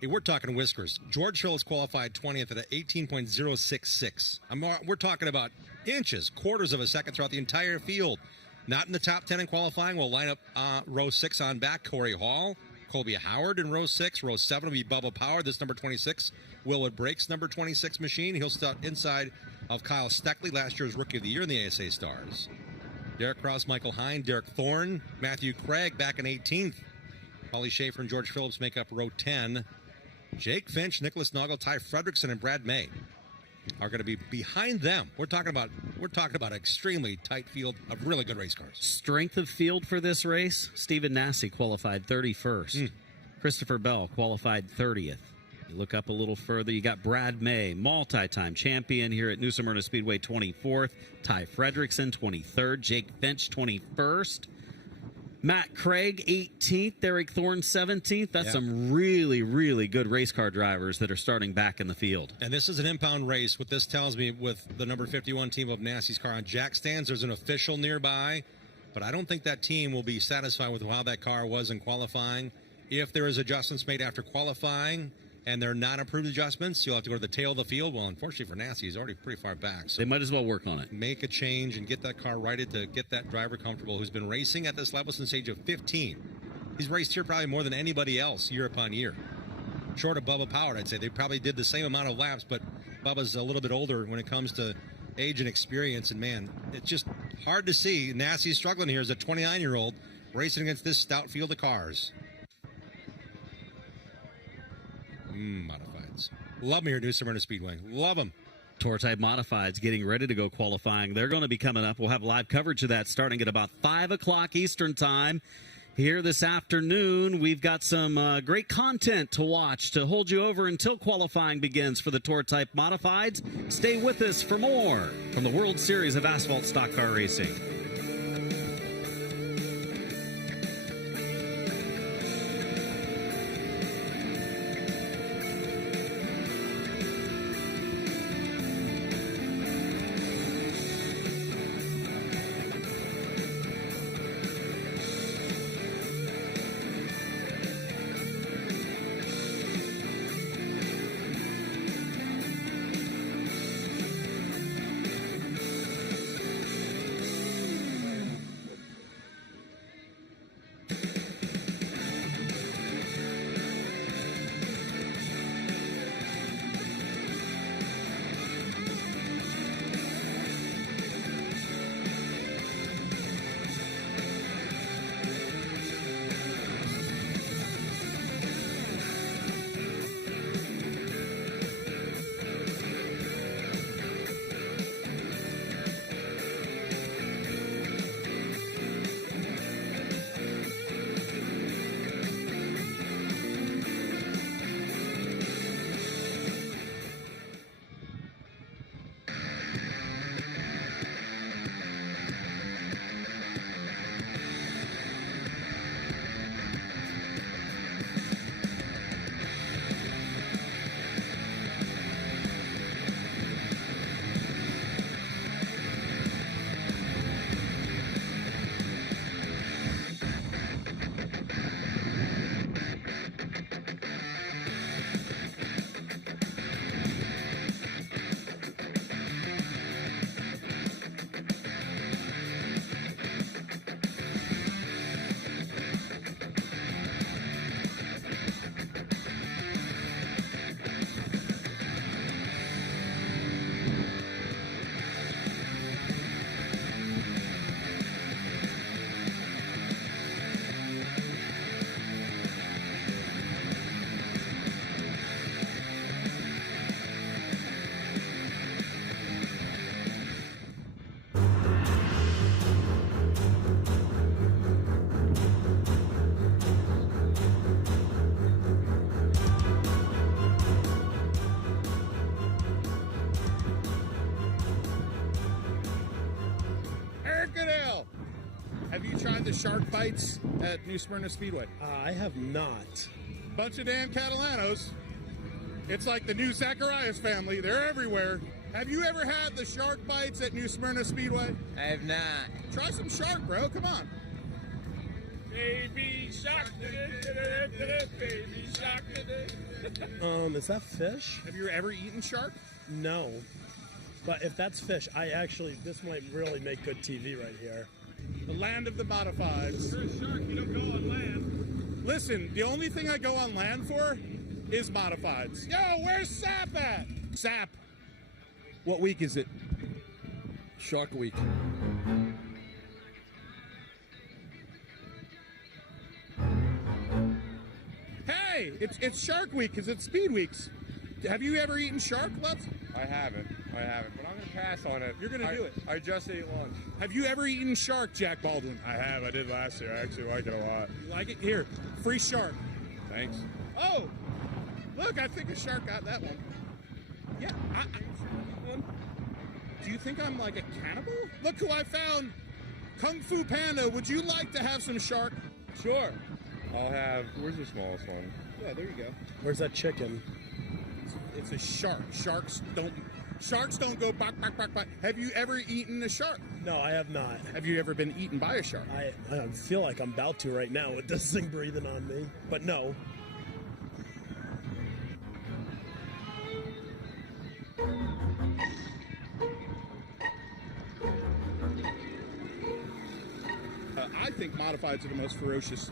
Hey, we're talking whiskers. George Hill has qualified 20th at an 18.066. We're talking about inches, quarters of a second throughout the entire field. Not in the top 10 in qualifying. We'll line up row 6 on back. Corey Hall, Colby Howard in row 6. Row 7 will be Bubba Power. This number 26. Willwood Brakes, number 26 machine. He'll start inside of Kyle Steckley, last year's Rookie of the Year in the ASA Stars. Derek Kraus, Michael Hine, Derek Thorn, Matthew Craig back in 18th. Paulie Schaefer and George Phillips make up row 10. Jake Finch, Nicholas Noggle, Ty Fredrickson, and Brad May are going to be behind them. We're talking about an extremely tight field of really good race cars. Strength of field for this race, Stephen Nassy qualified 31st. Christopher Bell qualified 30th. You look up a little further, you got Brad May, multi-time champion here at New Smyrna Speedway, 24th. Ty Fredrickson, 23rd. Jake Finch, 21st. Matt Craig, 18th. Derek Thorn, 17th. That's some really, really good race car drivers that are starting back in the field. And this is an impound race. What this tells me with the number 51 team of Nassy's car on jack stands, there's an official nearby, but I don't think that team will be satisfied with how that car was in qualifying. If there is adjustments made after qualifying and they're not approved adjustments, you'll have to go to the tail of the field. Well, unfortunately for Nassy, he's already pretty far back. So they might as well work on it. Make a change and get that car righted to get that driver comfortable who's been racing at this level since the age of 15. He's raced here probably more than anybody else year upon year. Short of Bubba Power, I'd say. They probably did the same amount of laps, but Bubba's a little bit older when it comes to age and experience. And, man, it's just hard to see. Nassy's struggling here as a 29-year-old racing against this stout field of cars. Modifieds. Love me here at New Smyrna Speedway. Love them. Tour Type Modifieds getting ready to go qualifying. They're going to be coming up. We'll have live coverage of that starting at about 5 o'clock Eastern time. Here this afternoon, we've got some great content to watch to hold you over until qualifying begins for the Tour Type Modifieds. Stay with us for more from the World Series of Asphalt Stock Car Racing. Have you tried the shark bites at New Smyrna Speedway? I have not. Bunch of damn Catalanos. It's like the new Zacharias family. They're everywhere. Have you ever had the shark bites at New Smyrna Speedway? I have not. Try some shark, bro. Come on. Baby shark, baby shark. Is that fish? Have you ever eaten shark? No. But if that's fish, this might really make good TV right here. The land of the modifieds. You're a shark, you don't go on land. Listen, the only thing I go on land for is modifieds. Yo, where's Sap at? Sap. What week is it? Shark Week. Hey, it's Shark Week because it's Speed Weeks. Have you ever eaten shark, Lutz? I haven't, but I'm going to pass on it. You're going to do it. I just ate lunch. Have you ever eaten shark, Jack Baldwin? I have. I did last year. I actually like it a lot. You like it? Here, free shark. Thanks. Oh, look, I think a shark got that one. Yeah, do you think I'm like a cannibal? Look who I found. Kung Fu Panda, would you like to have some shark? Sure. I'll have, where's the smallest one? Yeah, there you go. Where's that chicken? It's a shark. Sharks don't go bark, bark, bark, bark. Have you ever eaten a shark? No, I have not. Have you ever been eaten by a shark? I feel like I'm about to right now with this thing breathing on me. But no. I think modifieds are the most ferocious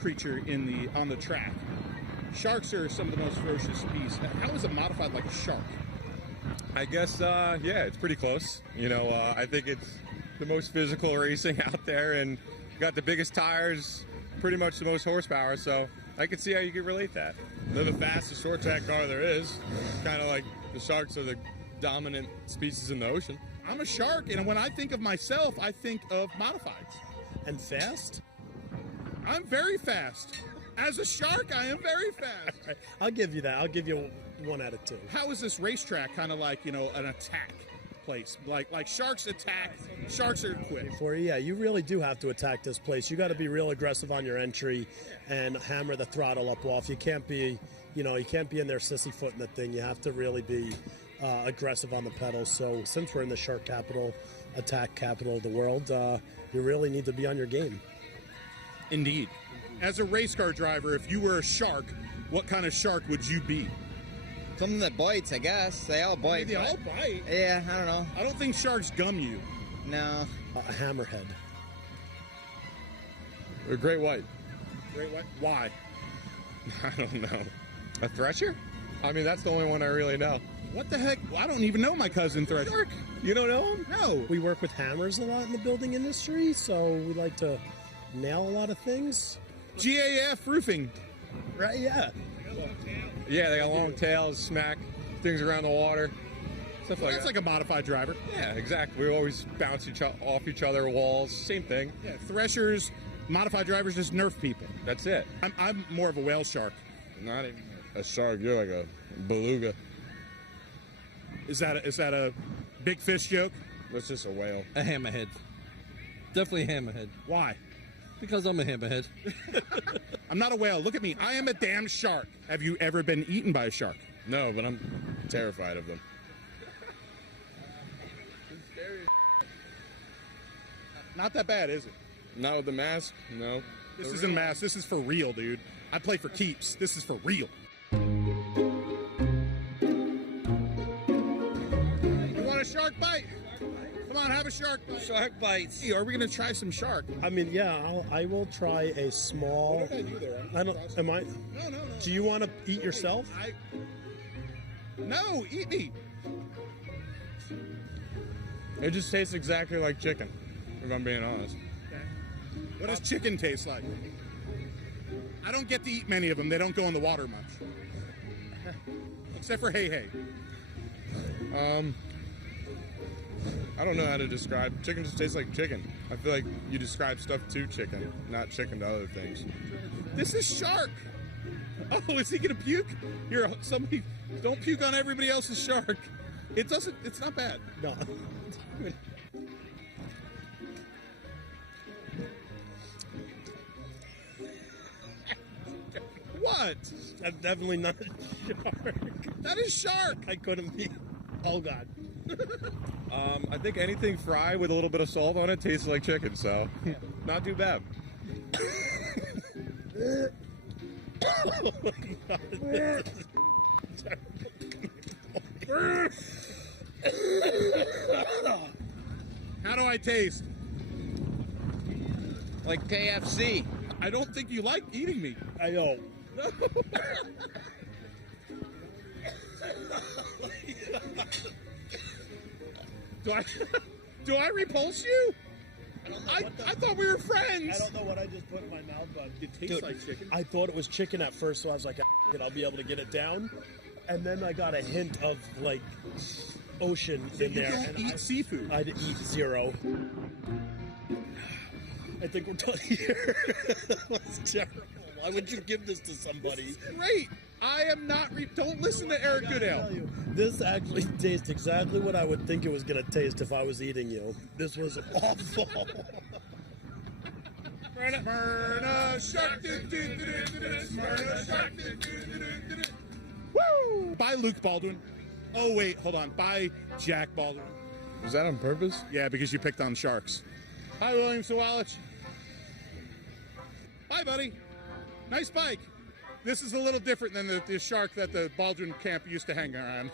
creature on the track. Sharks are some of the most ferocious beasts. How is a modified like a shark? I guess, yeah, it's pretty close. You know, I think it's the most physical racing out there, and got the biggest tires, pretty much the most horsepower, so I can see how you could relate that. They're the fastest short track car there is. Kind of like the sharks are the dominant species in the ocean. I'm a shark, and when I think of myself, I think of modifieds. And fast? I'm very fast. As a shark, I am very fast. I'll give you that. I'll give you 1 out of 2. How is this racetrack kind of like, an attack place? Like sharks attack, sharks are quick. Yeah, you really do have to attack this place. You got to be real aggressive on your entry and hammer the throttle up off. You can't be, you can't be in there sissy-footing the thing. You have to really be aggressive on the pedals. So since we're in the shark capital, attack capital of the world, you really need to be on your game. Indeed. As a race car driver, if you were a shark, what kind of shark would you be? Something that bites, I guess. They all bite. They all bite. Yeah, I don't know. I don't think sharks gum you. No. A hammerhead. A great white. Great white? Why? I don't know. A thresher? I mean, that's the only one I really know. What the heck? I don't even know my cousin Thresher. You don't know him? No. We work with hammers a lot in the building industry, so we like to nail a lot of things. GAF roofing. Right, yeah. Yeah, they got long tails, smack things around the water. Stuff like That's that. like a modified driver. Yeah, exactly. We always bounce off each other walls. Same thing. Yeah, threshers, modified drivers just nerf people. That's it. I'm more of a whale shark. Not even a shark. You're like a beluga. Is that a big fish joke? That's just a whale. A hammerhead. Definitely a hammerhead. Why? Because I'm a hammerhead. I'm not a whale. Look at me. I am a damn shark. Have you ever been eaten by a shark? No, but I'm terrified of them. Not that bad, is it? Not with the mask. No. This isn't mass. This is for real, dude. I play for keeps. This is for real. You want a shark bite? Come on, have a shark bite. Shark bites. Hey, are we going to try some shark? I mean, yeah, I will try a small. What did I do there? I don't. Am I? No. Do you want to eat yourself? No, eat me. It just tastes exactly like chicken, if I'm being honest. What does chicken taste like? I don't get to eat many of them. They don't go in the water much. Except for hey. I don't know how to describe. Chicken just tastes like chicken. I feel like you describe stuff to chicken, not chicken to other things. This is shark. Oh, is he gonna puke? Here, somebody, don't puke on everybody else's shark. It's not bad. No. What? I'm definitely not a shark. That is shark. I couldn't be. Oh, God. I think anything fried with a little bit of salt on it tastes like chicken, so not too bad. Oh, my God. How do I taste? Like KFC. I don't think you like eating me. I know. Do I repulse you? I thought we were friends. I don't know what I just put in my mouth, but It tastes like chicken. I thought it was chicken at first, so I was like, I'll be able to get it down. And then I got a hint of like ocean in You there. don't And eat seafood. I'd eat zero. I think we're done here. That was terrible. Why would you give this to somebody? Great. I am not. Don't listen to Eric Goodale. This actually tastes exactly what I would think it was going to taste if I was eating you. This was awful. Smyrna shark. Smyrna shark. Woo! By Luke Baldwin. Oh wait, hold on. By Jack Baldwin. Was that on purpose? Yeah, because you picked on sharks. Hi, William Sawalich. Hi, buddy. Nice bike. This is a little different than the shark that the Baldwin camp used to hang around.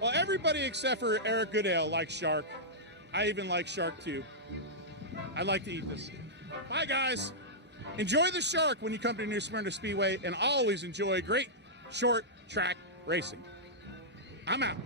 Well, everybody except for Eric Goodale likes shark. I even like shark too. I like to eat this. Bye, guys. Enjoy the shark when you come to New Smyrna Speedway, and always enjoy great short track racing. I'm out.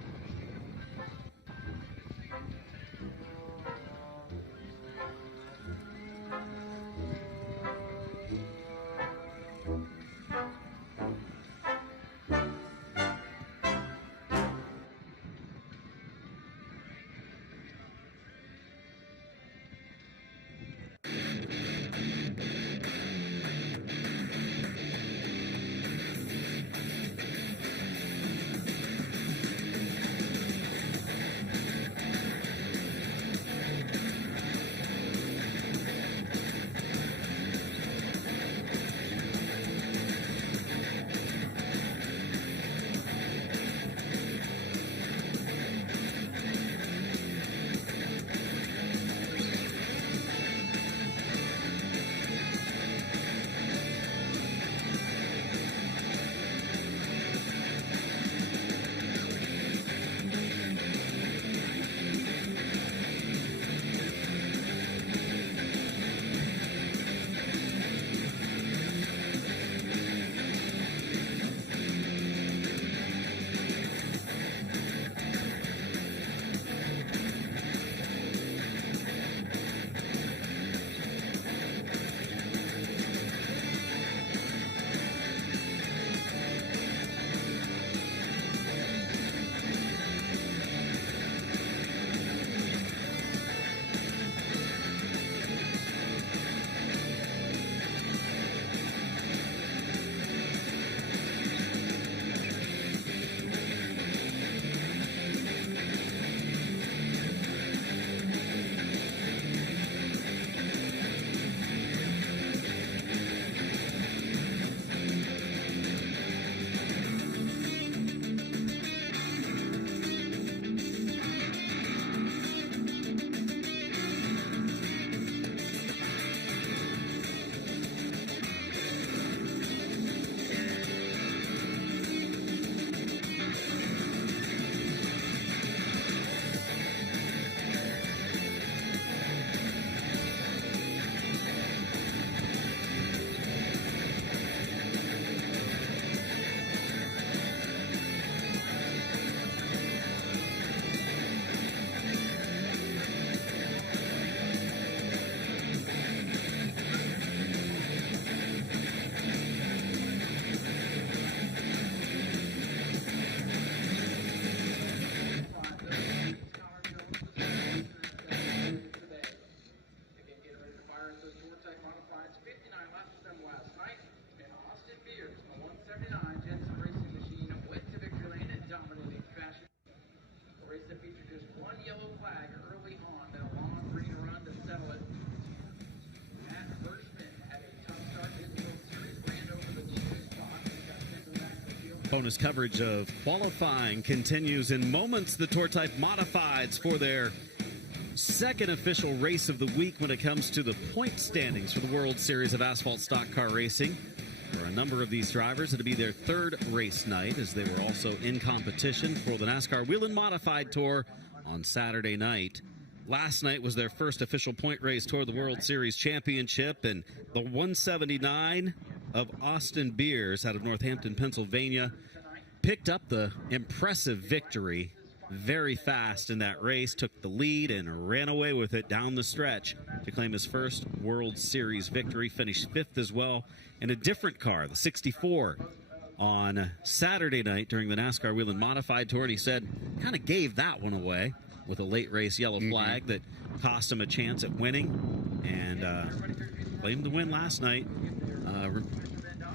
Bonus coverage of qualifying continues in moments. The Tour Type Modifieds for their second official race of the week when it comes to the point standings for the World Series of Asphalt Stock Car Racing. For a number of these drivers, it'll be their third race night, as they were also in competition for the NASCAR Wheel and Modified Tour on Saturday night. Last night was their first official point race toward the World Series Championship, and the 179 of Austin Beers out of Northampton, Pennsylvania, picked up the impressive victory very fast in that race, took the lead and ran away with it down the stretch to claim his first World Series victory. Finished fifth as well in a different car, the 64, on Saturday night during the NASCAR Wheel and Modified Tour, and he said kind of gave that one away with a late race yellow flag that cost him a chance at winning, and claimed the win last night.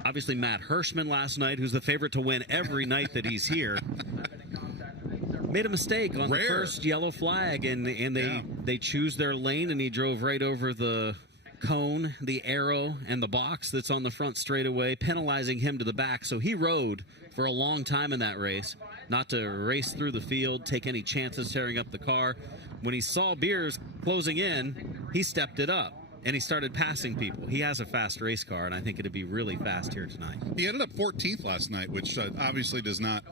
Obviously, Matt Hirschman last night, who's the favorite to win every night that he's here, made a mistake on the first yellow flag, and they choose their lane, and he drove right over the cone, the arrow, and the box that's on the front straightaway, penalizing him to the back. So he rode for a long time in that race, not to race through the field, take any chances tearing up the car. When he saw Beers closing in, he stepped it up, and he started passing people. He has a fast race car, and I think it'll be really fast here tonight. He ended up 14th last night, which obviously does not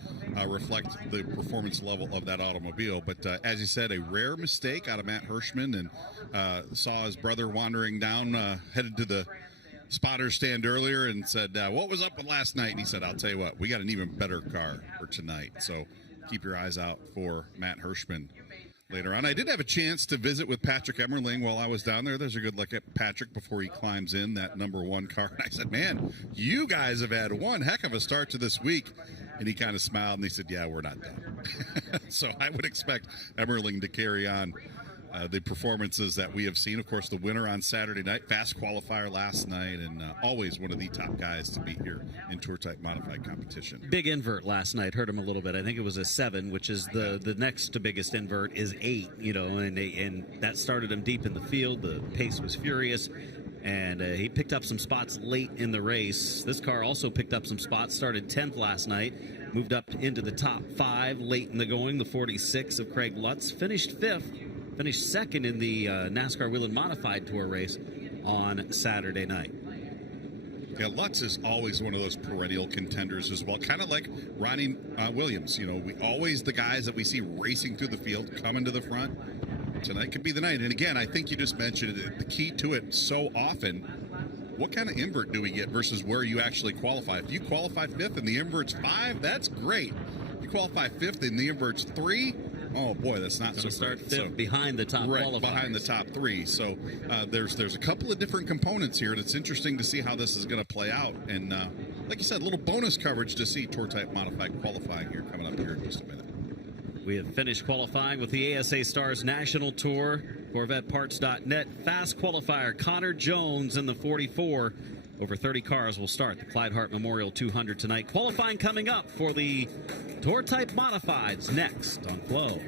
reflect the performance level of that automobile. But as you said, a rare mistake out of Matt Hirschman, and saw his brother wandering down, headed to the spotter stand earlier, and said, what was up with last night? And he said, I'll tell you what, we got an even better car for tonight. So keep your eyes out for Matt Hirschman later on. I did have a chance to visit with Patrick Emmerling while I was down there. There's a good look at Patrick before he climbs in that #1 car. And I said, man, you guys have had one heck of a start to this week. And he kind of smiled and he said, yeah, we're not done. So I would expect Emmerling to carry on the performances that we have seen. Of course, the winner on Saturday night, fast qualifier last night, and always one of the top guys to be here in Tour Type Modified competition. Big invert last night, hurt him a little bit. I think it was a 7, which is the next to biggest invert is 8, and that started him deep in the field. The pace was furious, and he picked up some spots late in the race. This car also picked up some spots, started 10th last night, moved up into the top 5 late in the going, the 46 of Craig Lutz, finished 5th. Finished second in the NASCAR Wheel and Modified Tour race on Saturday night. Yeah, Lutz is always one of those perennial contenders as well, kind of like Ronnie Williams. We always, the guys that we see racing through the field, coming to the front. Tonight could be the night. And again, I think you just mentioned it, the key to it so often, what kind of invert do we get versus where you actually qualify? If you qualify 5th and the invert's 5, that's great. If you qualify 5th and the invert's 3, oh boy, that's not so start great. 5th behind the top qualifiers. Behind the top 3. So there's a couple of different components here, and it's interesting to see how this is going to play out. And like you said, a little bonus coverage to see Tour Type Modified qualifying here coming up here in just a minute. We have finished qualifying with the ASA Stars National Tour. CorvetteParts.net fast qualifier Connor Jones in the 44. Over 30 cars will start the Clyde Hart Memorial 200 tonight. Qualifying coming up for the Tour Type Modifieds next on Flow.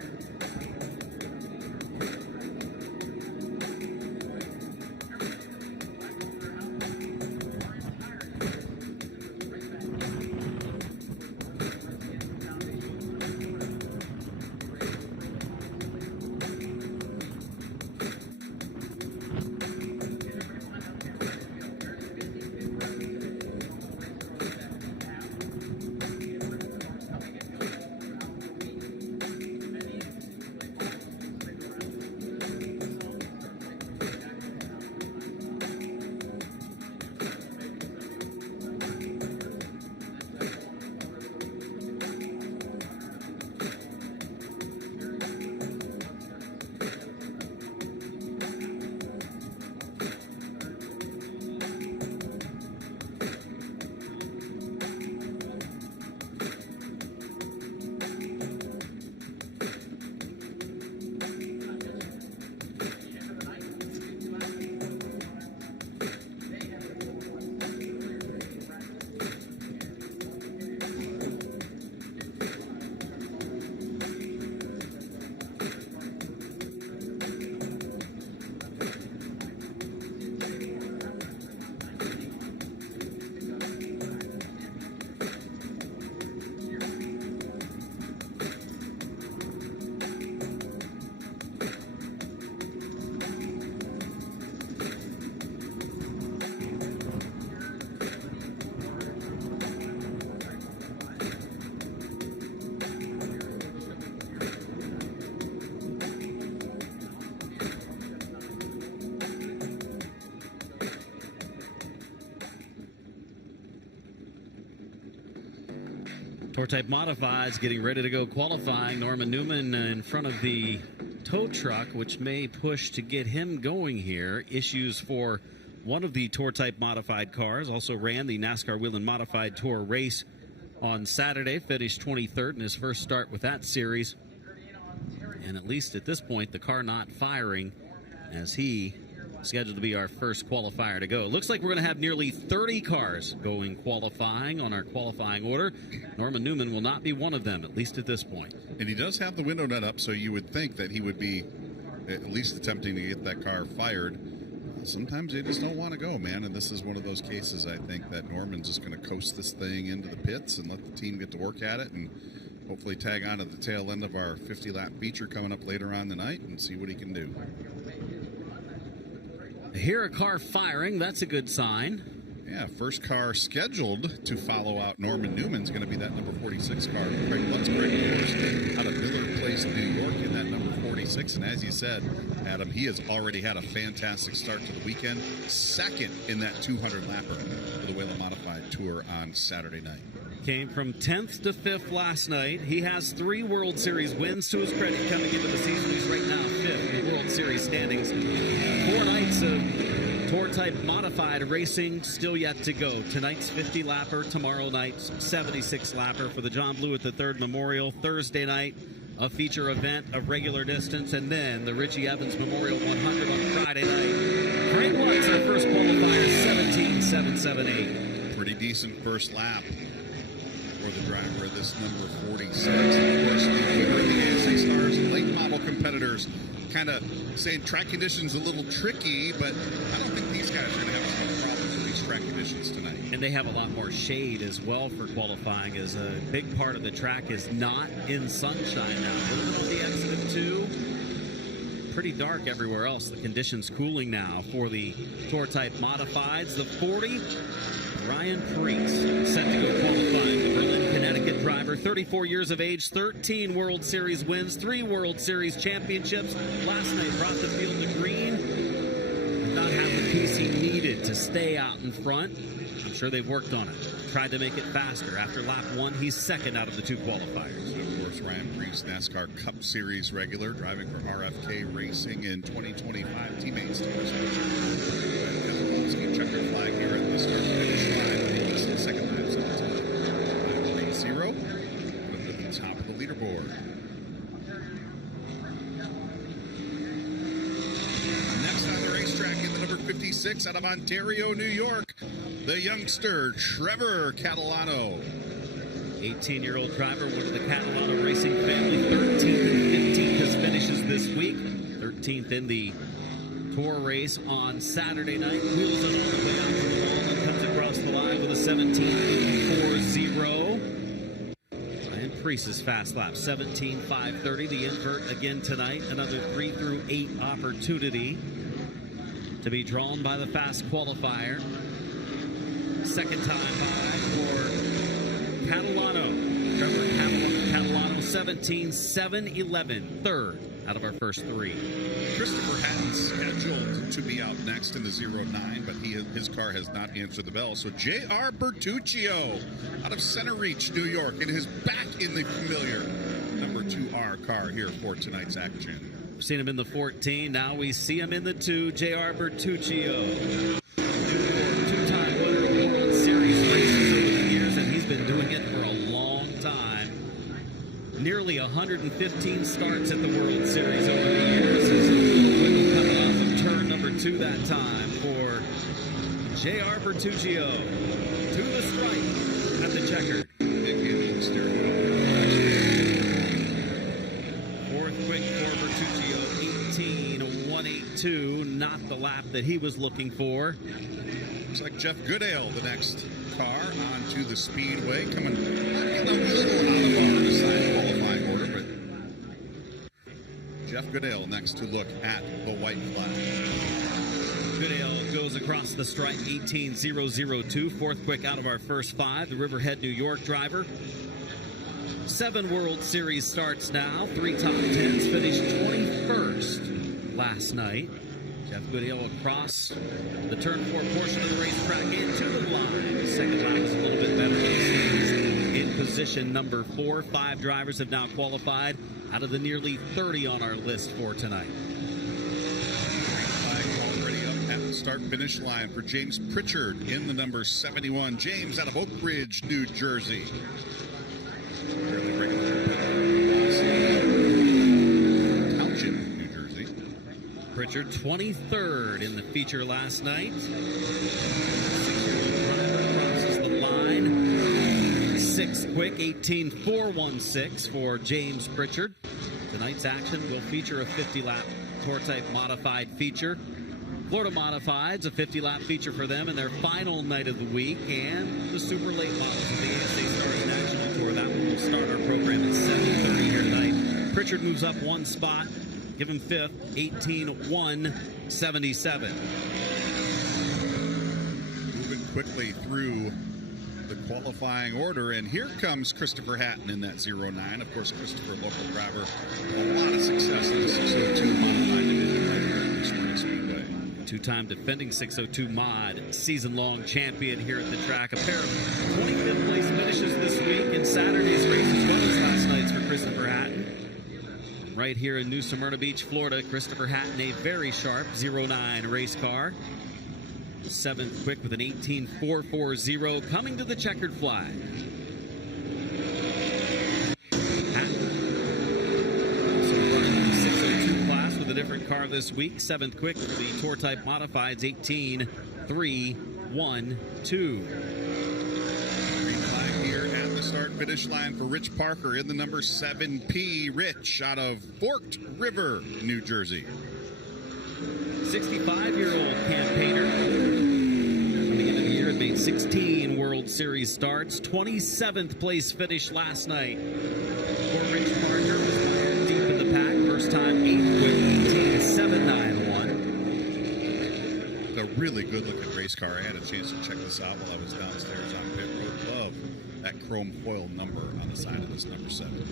Tour-type modifieds getting ready to go qualifying. Norman Newman in front of the tow truck, which may push to get him going here. Issues for one of the Tour-type modified cars. Also ran the NASCAR Whelen Modified Tour race on Saturday. Finished 23rd in his first start with that series. And at least at this point, the car not firing as he scheduled to be our first qualifier to go. It looks like we're going to have nearly 30 cars going qualifying on our qualifying order. Norman Newman will not be one of them, at least at this point. And he does have the window net up, so you would think that he would be at least attempting to get that car fired. Sometimes they just don't want to go, man, and this is one of those cases, I think, that Norman's just going to coast this thing into the pits and let the team get to work at it and hopefully tag on at the tail end of our 50-lap feature coming up later on tonight and see what he can do. Hear a car firing, that's a good sign. Yeah, first car scheduled to follow out Norman Newman's going to be that number 46 car, Craig Lutzberg, out of Millard Place, New York, in that number 46. And as you said, Adam, he has already had a fantastic start to the weekend. Second in that 200-lapper for the Whelen Modified Tour on Saturday night. Came from 10th to 5th last night. He has 3 World Series wins to his credit coming into the season. He's right now 5th in the World Series standings. 4 nights of Tour-type modified racing still yet to go. Tonight's 50-lapper, tomorrow night's 76-lapper for the John Blewett III Memorial. Thursday night, a feature event of regular distance, and then the Richie Evans Memorial 100 on Friday night. Craig Lutz, our first qualifier, 17.778. Pretty decent first lap for the driver of this number 46. Of course, we heard the ASA Stars late model competitors kind of saying track conditions a little tricky, but I don't think these guys are going to have as much problems with these track conditions tonight. And they have a lot more shade as well for qualifying, as a big part of the track is not in sunshine now. A little bit on the exit of 2. Pretty dark everywhere else. The conditions cooling now for the Tour-type modifieds. The 40, Ryan Preece, set to go qualifying. The Berlin, Connecticut driver, 34 years of age, 13 World Series wins, 3 World Series championships. Last night brought the field to green. Did not have the piece he needed to stay out in front. I'm sure they've worked on it. Tried to make it faster. After lap 1, he's second out of the 2 qualifiers. Of course, Ryan Preece, NASCAR Cup Series regular, driving for RFK Racing in 2025. Teammates to us. Checkered flag here at the start-finish line. This is the second lap stop tonight. 5.0. Put at the top of the leaderboard. Next on the racetrack in the number 56 out of Ontario, New York, the youngster Trevor Catalano. 18-year-old driver, one of the Catalano racing family, 13th and 15th his finishes this week. 13th in the Tour race on Saturday night. Wheels it all the way out to the wall and comes across the line with a 17.840. Ryan Preece's fast lap, 17.530. The invert again tonight. Another 3 through 8 opportunity to be drawn by the fast qualifier. Second time by for Catalano. Trevor Catalano, 17.711. Third out of our first 3. Christopher Hatton's scheduled to be out next in the 09, but his car has not answered the bell. So J.R. Bertuccio out of Center Reach, New York, and is back in the familiar number 2R car here for tonight's action. We've seen him in the 14. Now we see him in the 2. J.R. Bertuccio. Two-time winner of World Series races over the years, and he's been doing it for a long time. Nearly 115 starts at the World Series over the years. His coming off of turn number 2 that time for J.R. Bertuccio. To the stripe at the checkered. Fourth quick for Bertuccio, 18.182. Not the lap that he was looking for. Looks like Jeff Goodale, the next car onto the Speedway, coming a little out of our assigned qualifying order, but Jeff Goodale next to look at the white flag. Goodale goes across the stripe, 18.002. Fourth quick out of our first 5. The Riverhead, New York driver. 7 World Series starts now. 3 top 10s. Finished 21st last night. Jeff Goodale across the turn 4 portion of the racetrack into the line. The second lap was a little bit better. He's in position number 4. 5 drivers have now qualified out of the nearly 30 on our list for tonight. Already up at the start-finish line for James Pritchard in the number 71. James out of Oak Ridge, New Jersey. Fairly regular Township, New Jersey. Pritchard 23rd in the feature last night. 6 quick, 18.416 for James Pritchard. Tonight's action will feature a 50-lap Tour-type modified feature. Florida Modifieds, a 50-lap feature for them in their final night of the week, and the super late models of the ASA Stars National Tour. That one will start our program at 7:30 here tonight. Pritchard moves up 1 spot, give him 5th, 18.177. Moving quickly through the qualifying order, and here comes Christopher Hatton in that 09. Of course, Christopher, local driver, a lot of success in the 602 modified division right here at the Smyrna Speedway. 2-time defending 602 mod season-long champion here at the track. A pair of 25th place finishes this week in Saturday's race as well as last night's for Christopher Hatton. Right here in New Smyrna Beach, Florida, Christopher Hatton, a very sharp 09 race car. 7th quick with an 18.440 coming to the checkered flag. Hatton also running the 602 class with a different car this week. 7th quick for the Tour Type Modifieds, 18.312. Green flag here at the start-finish line for Rich Parker in the number 7P. Rich out of Forked River, New Jersey. 65-year-old campaigner. Coming into the year and made 16 World Series starts. 27th place finish last night for Rich Parker. Was deep in the pack. First time 8th with 18.791. A really good-looking race car. I had a chance to check this out while I was downstairs on pit road. Love that chrome foil number on the side of this number 7.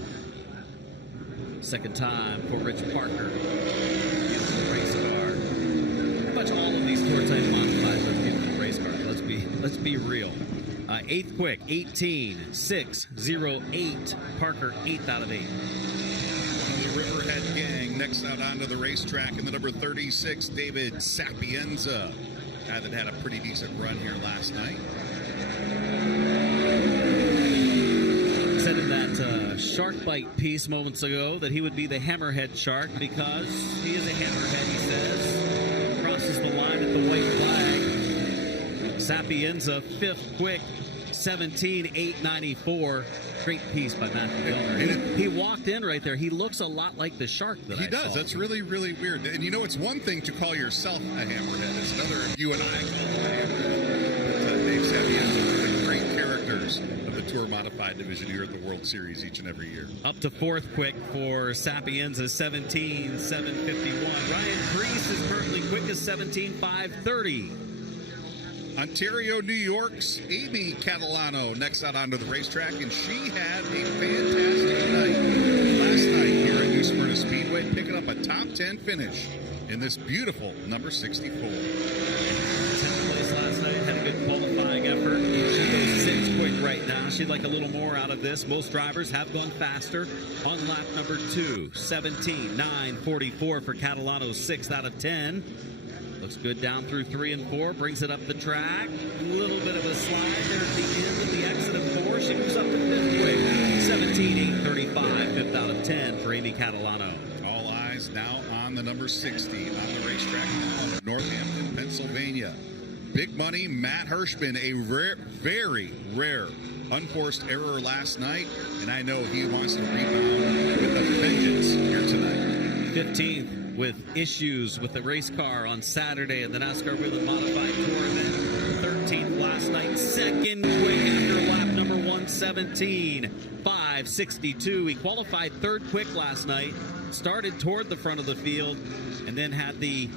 Second time for Rich Parker. Beautiful race car. Pretty much all of these Tour-type modifieds are beautiful race cars. Let's be real. 8th quick, 18.608. Parker, 8th out of 8. The Riverhead Gang next out onto the racetrack in the number 36, David Sapienza. Guy that had a pretty decent run here last night. Said in that Shark Bite piece moments ago that he would be the hammerhead shark because he is a hammerhead, he says. Crosses the line at the white flag. Sapienza, 5th quick, 17.894. Great piece by Matthew Dillner. He walked in right there. He looks a lot like the shark that He does. That's really, really weird. And you know, it's one thing to call yourself a hammerhead. It's another if you and I call him a hammerhead. But Dave Sapienza is one of the great characters of the Tour Modified division here at the World Series each and every year. Up to 4th quick for Sapienza, 17.751. Ryan Priest is currently quickest, 17.530. Ontario, New York's Amy Catalano next out onto the racetrack, and she had a fantastic night last night here at New Smyrna Speedway, picking up a top 10 finish in this beautiful number 64. 10th place last night, had a good qualifying effort. She goes 6th quick right now. She'd like a little more out of this. Most drivers have gone faster on lap number 2. 17.944 for Catalano, 6th out of 10. Looks good down through 3 and 4, brings it up the track. A little bit of a slide there at the end of the exit of 4. She moves up to 5th quick. 17.835, 5th out of 10 for Amy Catalano. All eyes now on the number 60 on the racetrack now of Northampton, Pennsylvania. Big money, Matt Hirschman, a very rare unforced error last night, and I know he wants to rebound with a vengeance here tonight. 15th with issues with the race car on Saturday at the NASCAR Wheel and Modified Tour event. 13th last night, 2nd quick after lap number 117, 5.62. He qualified 3rd quick last night, started toward the front of the field, and then had the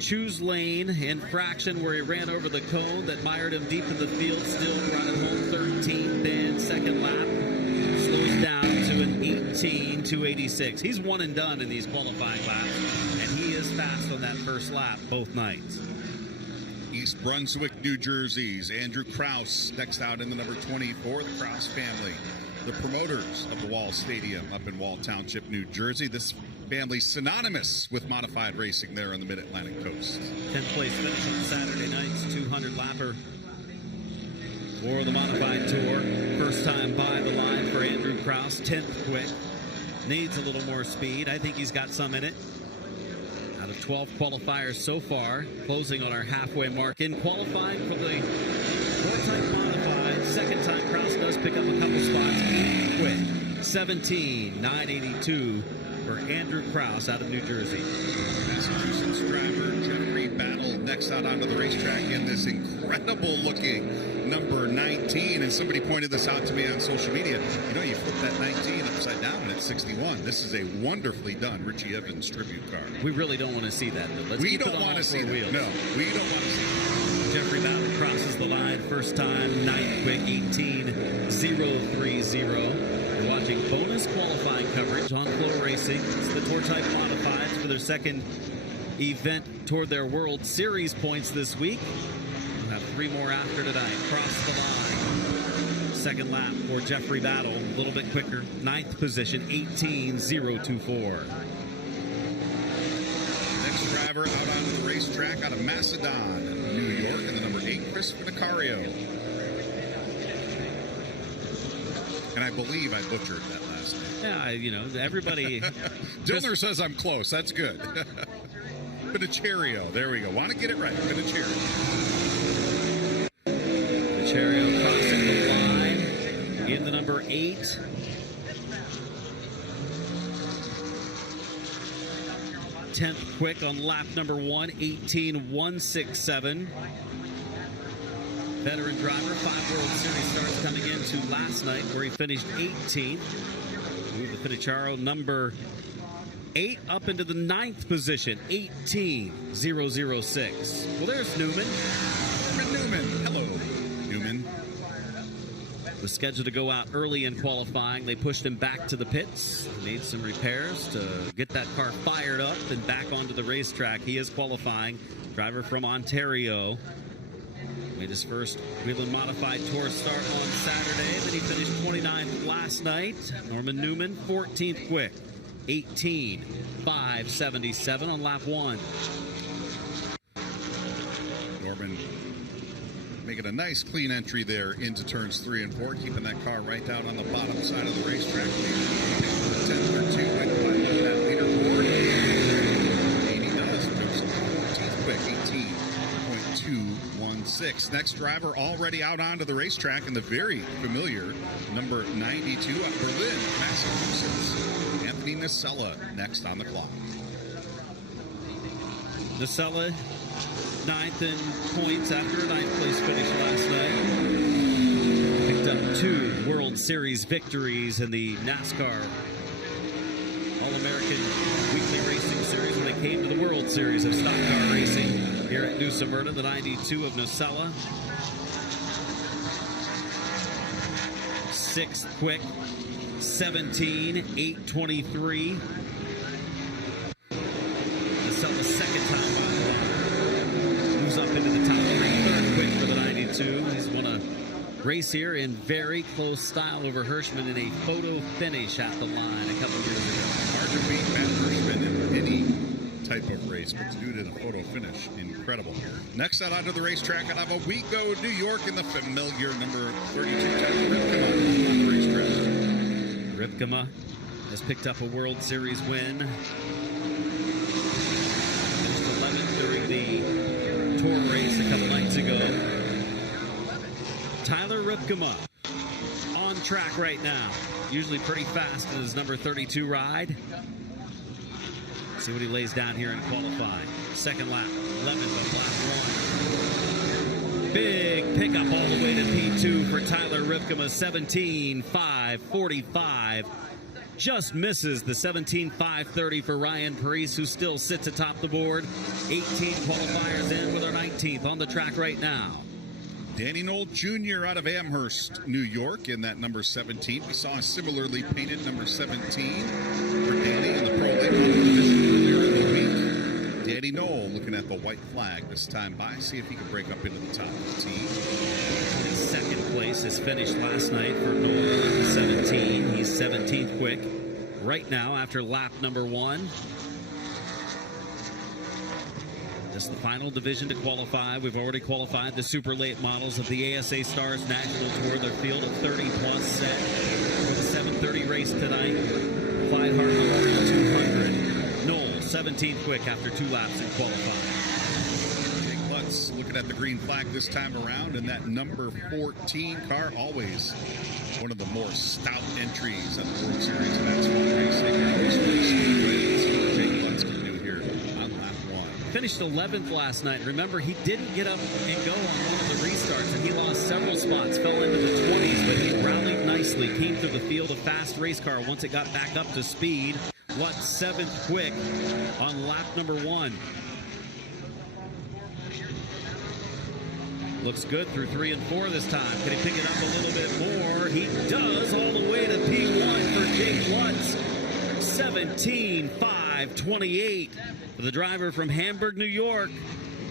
choose lane infraction where he ran over the cone that mired him deep in the field, still running home 13th in 2nd lap. Slows down to an 18.286. He's one and done in these qualifying laps, and he is fast on that first lap both nights. East Brunswick, New Jersey's Andrew Kraus, next out in the number 24, the Kraus family. The promoters of the Wall Stadium up in Wall Township, New Jersey. This family synonymous with modified racing there on the Mid-Atlantic coast. 10th place finish on Saturday night's 200 lapper for the modified tour. First time by the line for Andrew Kraus, 10th quick. Needs a little more speed. I think he's got some in it. Out of 12 qualifiers so far, closing on our halfway mark in qualifying for the four-time modified. Second time Kraus does pick up a couple spots. 8th quick, 17,982 for Andrew Kraus out of New Jersey. Massachusetts driver Jeffrey Battle next out onto the racetrack in this incredible looking number 19. And somebody pointed this out to me on social media. You know, you flip that 19 upside down and it's 61. This is a wonderfully done Richie Evans tribute car. We really don't want to see that. Let's we don't want to see that. No, we don't want to see that. Jeffrey Battle crosses the line first time, 9th quick, 18,030. You're watching bonus qualifying coverage on FloRacing. It's the Tour Type Modifieds for their second event toward their World Series points this week. We'll have 3 more after tonight. Cross the line. Second lap for Jeffrey Battle, a little bit quicker. 9th position, 18,024. Next driver out onto the racetrack out of Macedon, New York, in the number 8, Chris Finicario. And I believe I butchered that last name. Yeah, you know, everybody. Dillner says I'm close. That's good. Finicario. There we go. Want to get it right. Finicario. Finicario crossing the line in the number 8. Tenth quick on lap number 1, 18,167. Veteran driver, 5 World Series starts coming into last night where he finished 18th. Move the Finicario number 8 up into the 9th position, 18,006. Well, there's Newman. Newman. Hello, Newman. Was scheduled to go out early in qualifying. They pushed him back to the pits. Made some repairs to get that car fired up and back onto the racetrack. He is qualifying. Driver from Ontario. Made his first Whelen Modified Tour start on Saturday. Then he finished 29th last night. Norman Newman, 14th quick. 18,577 on lap 1. Norman making a nice clean entry there into turns 3 and 4, keeping that car right down on the bottom side of the racetrack. 10th or 2 went by that leaderboard. And he does. 14th quick, 18.216. Next driver already out onto the racetrack in the very familiar number 92 at Berlin, Massachusetts. Anthony Nacella next on the clock. Nacella, 9th in points after a 9th place finish last night. Picked up 2 World Series victories in the NASCAR All-American Weekly Racing Series when they came to the World Series of Stock Car Racing here at New Smyrna, the 92 of Nacella. 6th quick, 17,823. Nacella's second time by the line. Moves up into the top 3, 3rd quick for the 92. He's won a race here in very close style over Hirschman in a photo finish at the line a couple years ago. Hard to beat Matt Hirschman in any type of race, but to do it in a photo finish, incredible here. Next out onto the racetrack out of Owego, New York, in the familiar number 32 Tyler Ripkema on the racetrack. Ripkema has picked up a World Series win. Finished 11th during the tour race a couple nights ago. Tyler Ripkema on track right now. Usually pretty fast in his number 32 ride. See what he lays down here in qualifying. Second lap, 11th of lap 1. Big pickup all the way to P2 for Tyler Ripkema, 17,545. Just misses the 17,530 for Ryan Parise, who still sits atop the board. 18 qualifiers in with our 19th on the track right now. Danny Knoll Jr. out of Amherst, New York, in that number 17. We saw a similarly painted number 17 for Danny in the Pro League competition earlier in the week. Danny Eddie Knoll looking at the white flag this time by. See if he can break up into the top of the team. In second place, his finish last night for Knoll 17. He's 17th quick right now after lap number 1. This is the final division to qualify. We've already qualified the super late models of the ASA Stars National Tour. Their field of 30-plus set for the 7:30 race tonight. Clyde Hart Memorial 200. Knoll, 17th quick after 2 laps in qualifying. Jake Lutz looking at the green flag this time around, and that number 14 car, always one of the more stout entries of the World Series of Asphalt Racing. Jake Lutz can do here on lap 1. Finished 11th last night. Remember, he didn't get up and go on one of the restarts, and he lost several spots, fell into the 20s, but he rallied nicely, came through the field of fast race car once it got back up to speed. Lutz 7th quick on lap number 1. Looks good through 3 and 4 this time. Can he pick it up a little bit more? He does, all the way to P1 for Jake Lutz. 17:5:28 for the driver from Hamburg, New York,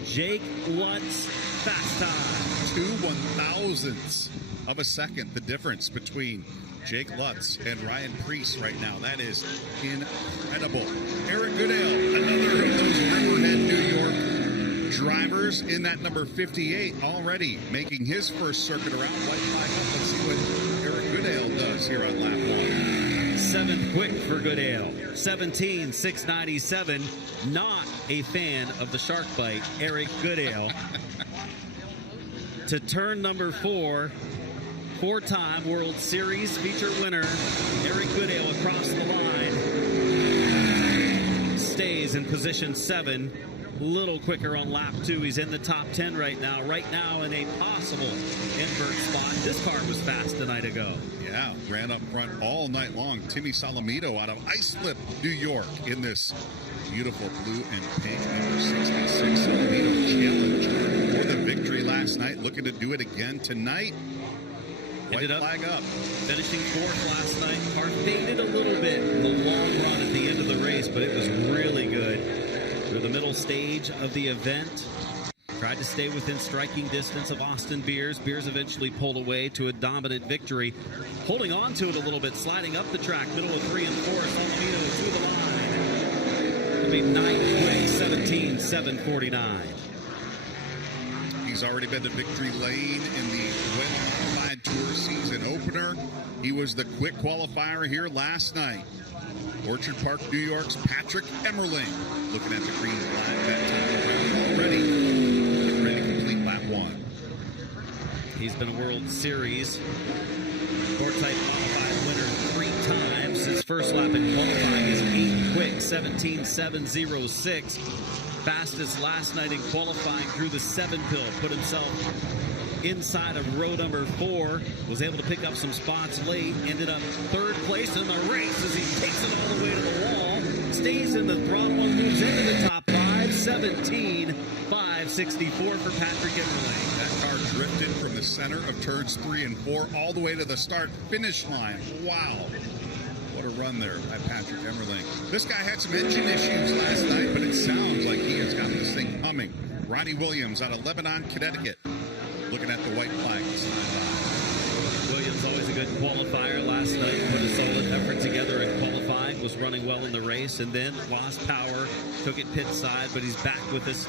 Jake Lutz. Fast time. 2 1,000ths of a second, the difference between Jake Lutz and Ryan Preece right now. That is incredible. Eric Goodale, another of those Riverhead, New York drivers in that number 58, already making his first circuit around. White flag up. Let's see what Eric Goodale does here on lap 1. 7th quick for Goodale. 17:697. Not a fan of the shark bite, Eric Goodale. To turn number 4, 4-time World Series feature winner, Eric Goodale across the line. Stays in position 7. Little quicker on lap 2. He's in the top 10 right now. Right now in a possible invert spot. This car was fast a night ago. Yeah, ran up front all night long. Timmy Salamito out of Islip, New York, in this beautiful blue and pink number 66 Salamito Challenge for the victory last night. Looking to do it again tonight. White Ended up flag up. finishing 4th last night. Car faded a little bit in the long run at the end of the race, but it was really good. Through the middle stage of the event, tried to stay within striking distance of Austin Beers. Beers eventually pulled away to a dominant victory. Holding on to it a little bit, sliding up the track, middle of 3 and 4. Salamino to the line. It'll be 9th quick, 17:7:49. He's already been to victory lane in the Wet Modified Tour season opener. He was the quick qualifier here last night. Orchard Park, New York's Patrick Emmerling looking at the green flag that time around already. Getting ready to complete lap 1. He's been a World Series four-type modified winner 3 times. His first lap in qualifying is 8 quick, 17:7:06. Fastest last night in qualifying through the 7-pill. Put himself inside of row number 4. Was able to pick up some spots late. Ended up 3rd place in the race as he takes it all the way to the wall. Stays in the throttle and moves into the top 5. 17:5:64 for Patrick Emmerling. That car drifted from the center of turns 3 and 4 all the way to the start-finish line. Wow. What a run there by Patrick Emmerling. This guy had some engine issues last night, but it sounds like he has got this thing humming. Ronnie Williams out of Lebanon, Connecticut, looking at the white flag. Williams, always a good qualifier last night. Put a solid effort together in qualifying. Was running well in the race and then lost power. Took it pit side, but he's back with us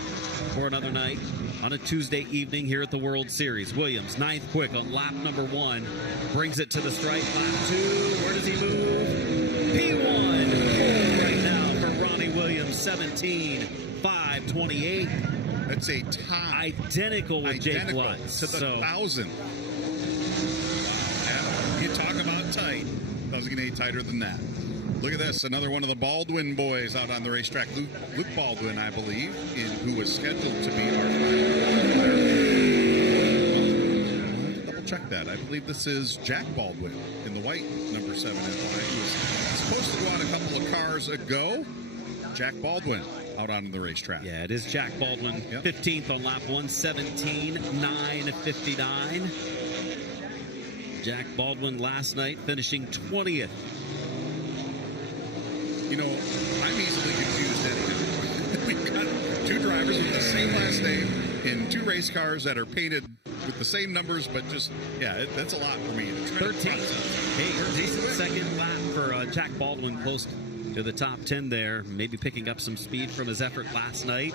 for another night on a Tuesday evening here at the World Series. Williams, 9th quick on lap number 1. Brings it to the stripe. Lap 2. Where does he move? P1. Pole right now for Ronnie Williams. 17:5:28. That's a tie. Identical with Jake Lutz. To the 1,000. You talk about tight. Doesn't get any tighter than that. Look at this. Another one of the Baldwin boys out on the racetrack. Luke Baldwin, I believe, who was scheduled to be our double check that. I believe this is Jack Baldwin in the white number 7 and 5. He was supposed to go out a couple of cars ago. Jack Baldwin out on the racetrack. Yeah, it is Jack Baldwin. Yep. 15th on lap 1, 17:9:59. Jack Baldwin last night finishing 20th. You know, I'm easily confused anyhow. We've got two drivers with the same last name in two race cars that are painted with the same numbers, but just, that's a lot for me. 13. Hey, second lap for Jack Baldwin, close to the top 10 there. Maybe picking up some speed from his effort last night.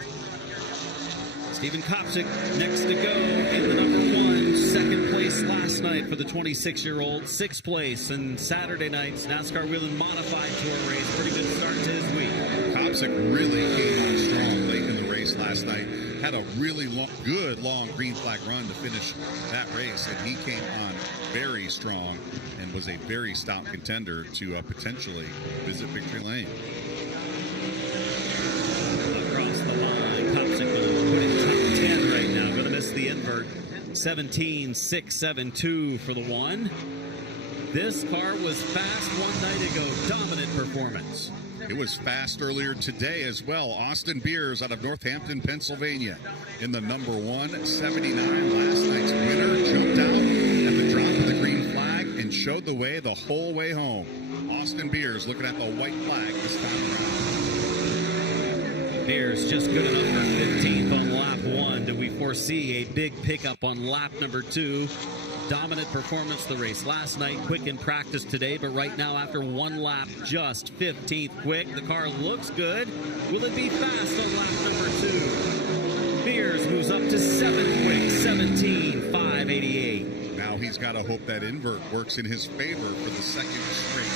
Stephen Kopczyk next to go in the number 1. Second place last night for the 26-year-old. Sixth place in Saturday night's NASCAR Whelen Modified Tour race. Pretty good start to his week. Kopczyk really came on strong late in the race last night. Had a really good long green flag run to finish that race, and he came on very strong and was a very stout contender to potentially visit victory lane. Across the line, Kopczyk will put in top 10 right now. Going to miss the invert. 17.672 for the 1. This car was fast one night ago. Dominant performance. It was fast earlier today as well. Austin Beers out of Northampton, Pennsylvania in the number 179. Last night's winner jumped out at the drop of the green flag and showed the way the whole way home. Austin Beers looking at the white flag this time around. Beers just good enough for 15th on lap 1. Do we foresee a big pickup on lap number 2? Dominant performance the race last night, quick in practice today, but right now after one lap, just 15th quick. The car looks good. Will it be fast on lap number 2? Beers moves up to 7th quick, 17.588. Now he's got to hope that invert works in his favor for the second straight night.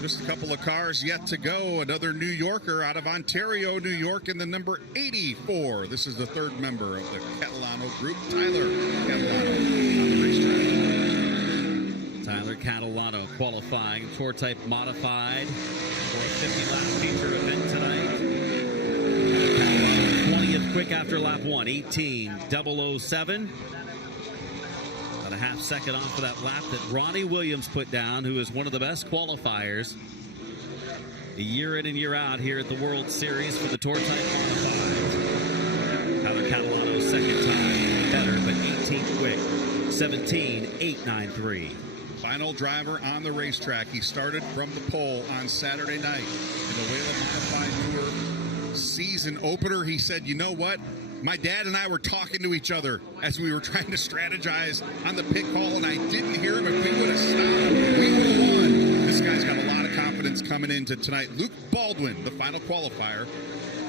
Just a couple of cars yet to go. Another New Yorker out of Ontario, New York in the number 84. This is the third member of the Catalano group, Tyler Catalano on the racetrack. Tyler Catalano qualifying, Tour Type Modified for a 50-lap feature event tonight. 20th quick after lap 1, 18.007. About a half second off of that lap that Ronnie Williams put down, who is one of the best qualifiers year in and year out here at the World Series for the Tour Type Modified. Tyler Catalano's second time better, but 18th quick, 17.893. Final driver on the racetrack. He started from the pole on Saturday night in the Whelen Modified Tour season opener. He said, you know what? My dad and I were talking to each other as we were trying to strategize on the pit call, and I didn't hear him. If we would have stopped, we would have won. This guy's got a lot of confidence coming into tonight. Luke Baldwin, the final qualifier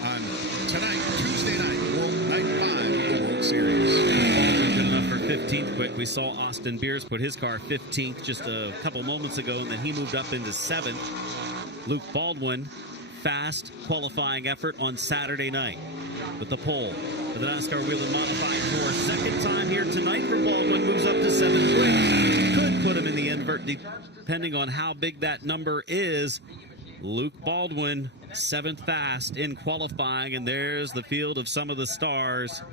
on tonight, Tuesday night, night 5 of the World Series. Good enough for 15th quick. We saw Austin Beers put his car 15th just a couple moments ago, and then he moved up into 7th. Luke Baldwin, fast qualifying effort on Saturday night with the pole for the NASCAR Whelen Modified Tour. Second time here tonight for Baldwin, moves up to 7th quick. Could put him in the invert depending on how big that number is. Luke Baldwin, 7th fast in qualifying, and there's the field of some of the stars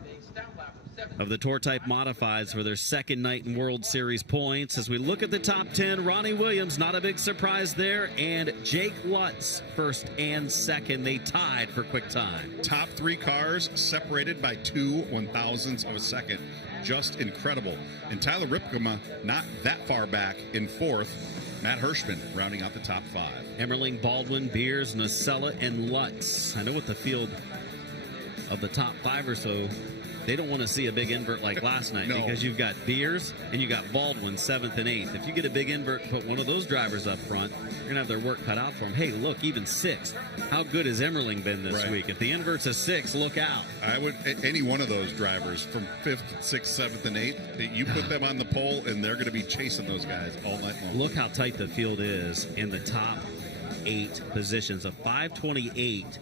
of the Tour Type Modifieds for their second night in World Series points. As we look at the top 10, Ronnie Williams, not a big surprise there, and Jake Lutz, first and second. They tied for quick time. Top 3 cars separated by 2 1,000ths of a second. Just incredible. And Tyler Ripkema not that far back in 4th. Matt Hirschman rounding out the top 5. Emmerling, Baldwin, Beers, Nacella, and Lutz. I know with the field of the top 5 or so, they don't want to see a big invert like last night because you've got Beers and you got Baldwin 7th and 8th. If you get a big invert and put one of those drivers up front, you're going to have their work cut out for them. Hey, look, even 6th. How good has Emmerling been this week? If the invert's a 6, look out. I would, any one of those drivers from 5th, 6th, 7th, and 8th, you put them on the pole and they're going to be chasing those guys all night long. Look how tight the field is in the top 8 positions. A 528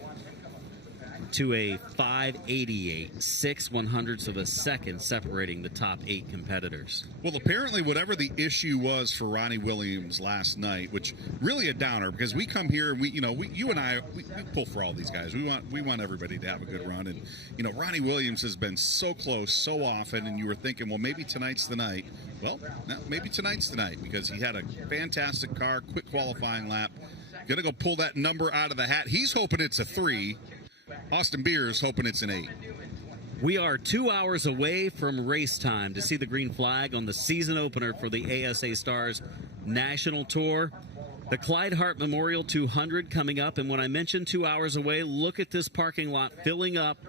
to a 588, 6 100ths of a second separating the top 8 competitors. Well, apparently whatever the issue was for Ronnie Williams last night, which really a downer because we come here and you and I pull for all these guys. We want everybody to have a good run, and Ronnie Williams has been so close so often, and you were thinking, well, maybe tonight's the night. Well, no, maybe tonight's the night because he had a fantastic car, quick qualifying lap. Gonna go pull that number out of the hat. He's hoping it's a 3. Austin Beers hoping it's an 8. We are 2 hours away from race time to see the green flag on the season opener for the ASA Stars National Tour. The Clyde Hart Memorial 200 coming up, and when I mentioned 2 hours away, look at this parking lot filling up.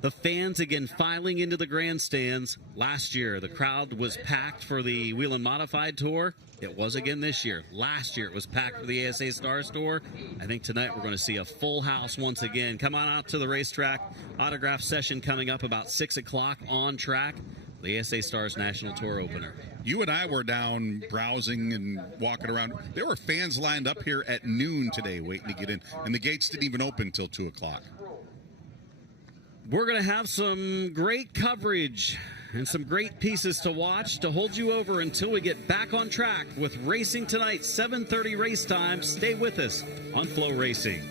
The fans again filing into the grandstands. Last year, the crowd was packed for the Whelen Modified Tour. It was again this year. Last year, it was packed for the ASA Stars Tour. I think tonight we're going to see a full house once again. Come on out to the racetrack. Autograph session coming up about 6 o'clock on track. The ASA Stars National Tour opener. You and I were down browsing and walking around. There were fans lined up here at noon today waiting to get in, and the gates didn't even open until 2 o'clock. We're going to have some great coverage and some great pieces to watch to hold you over until we get back on track with racing tonight, 7:30 race time. Stay with us on FloRacing.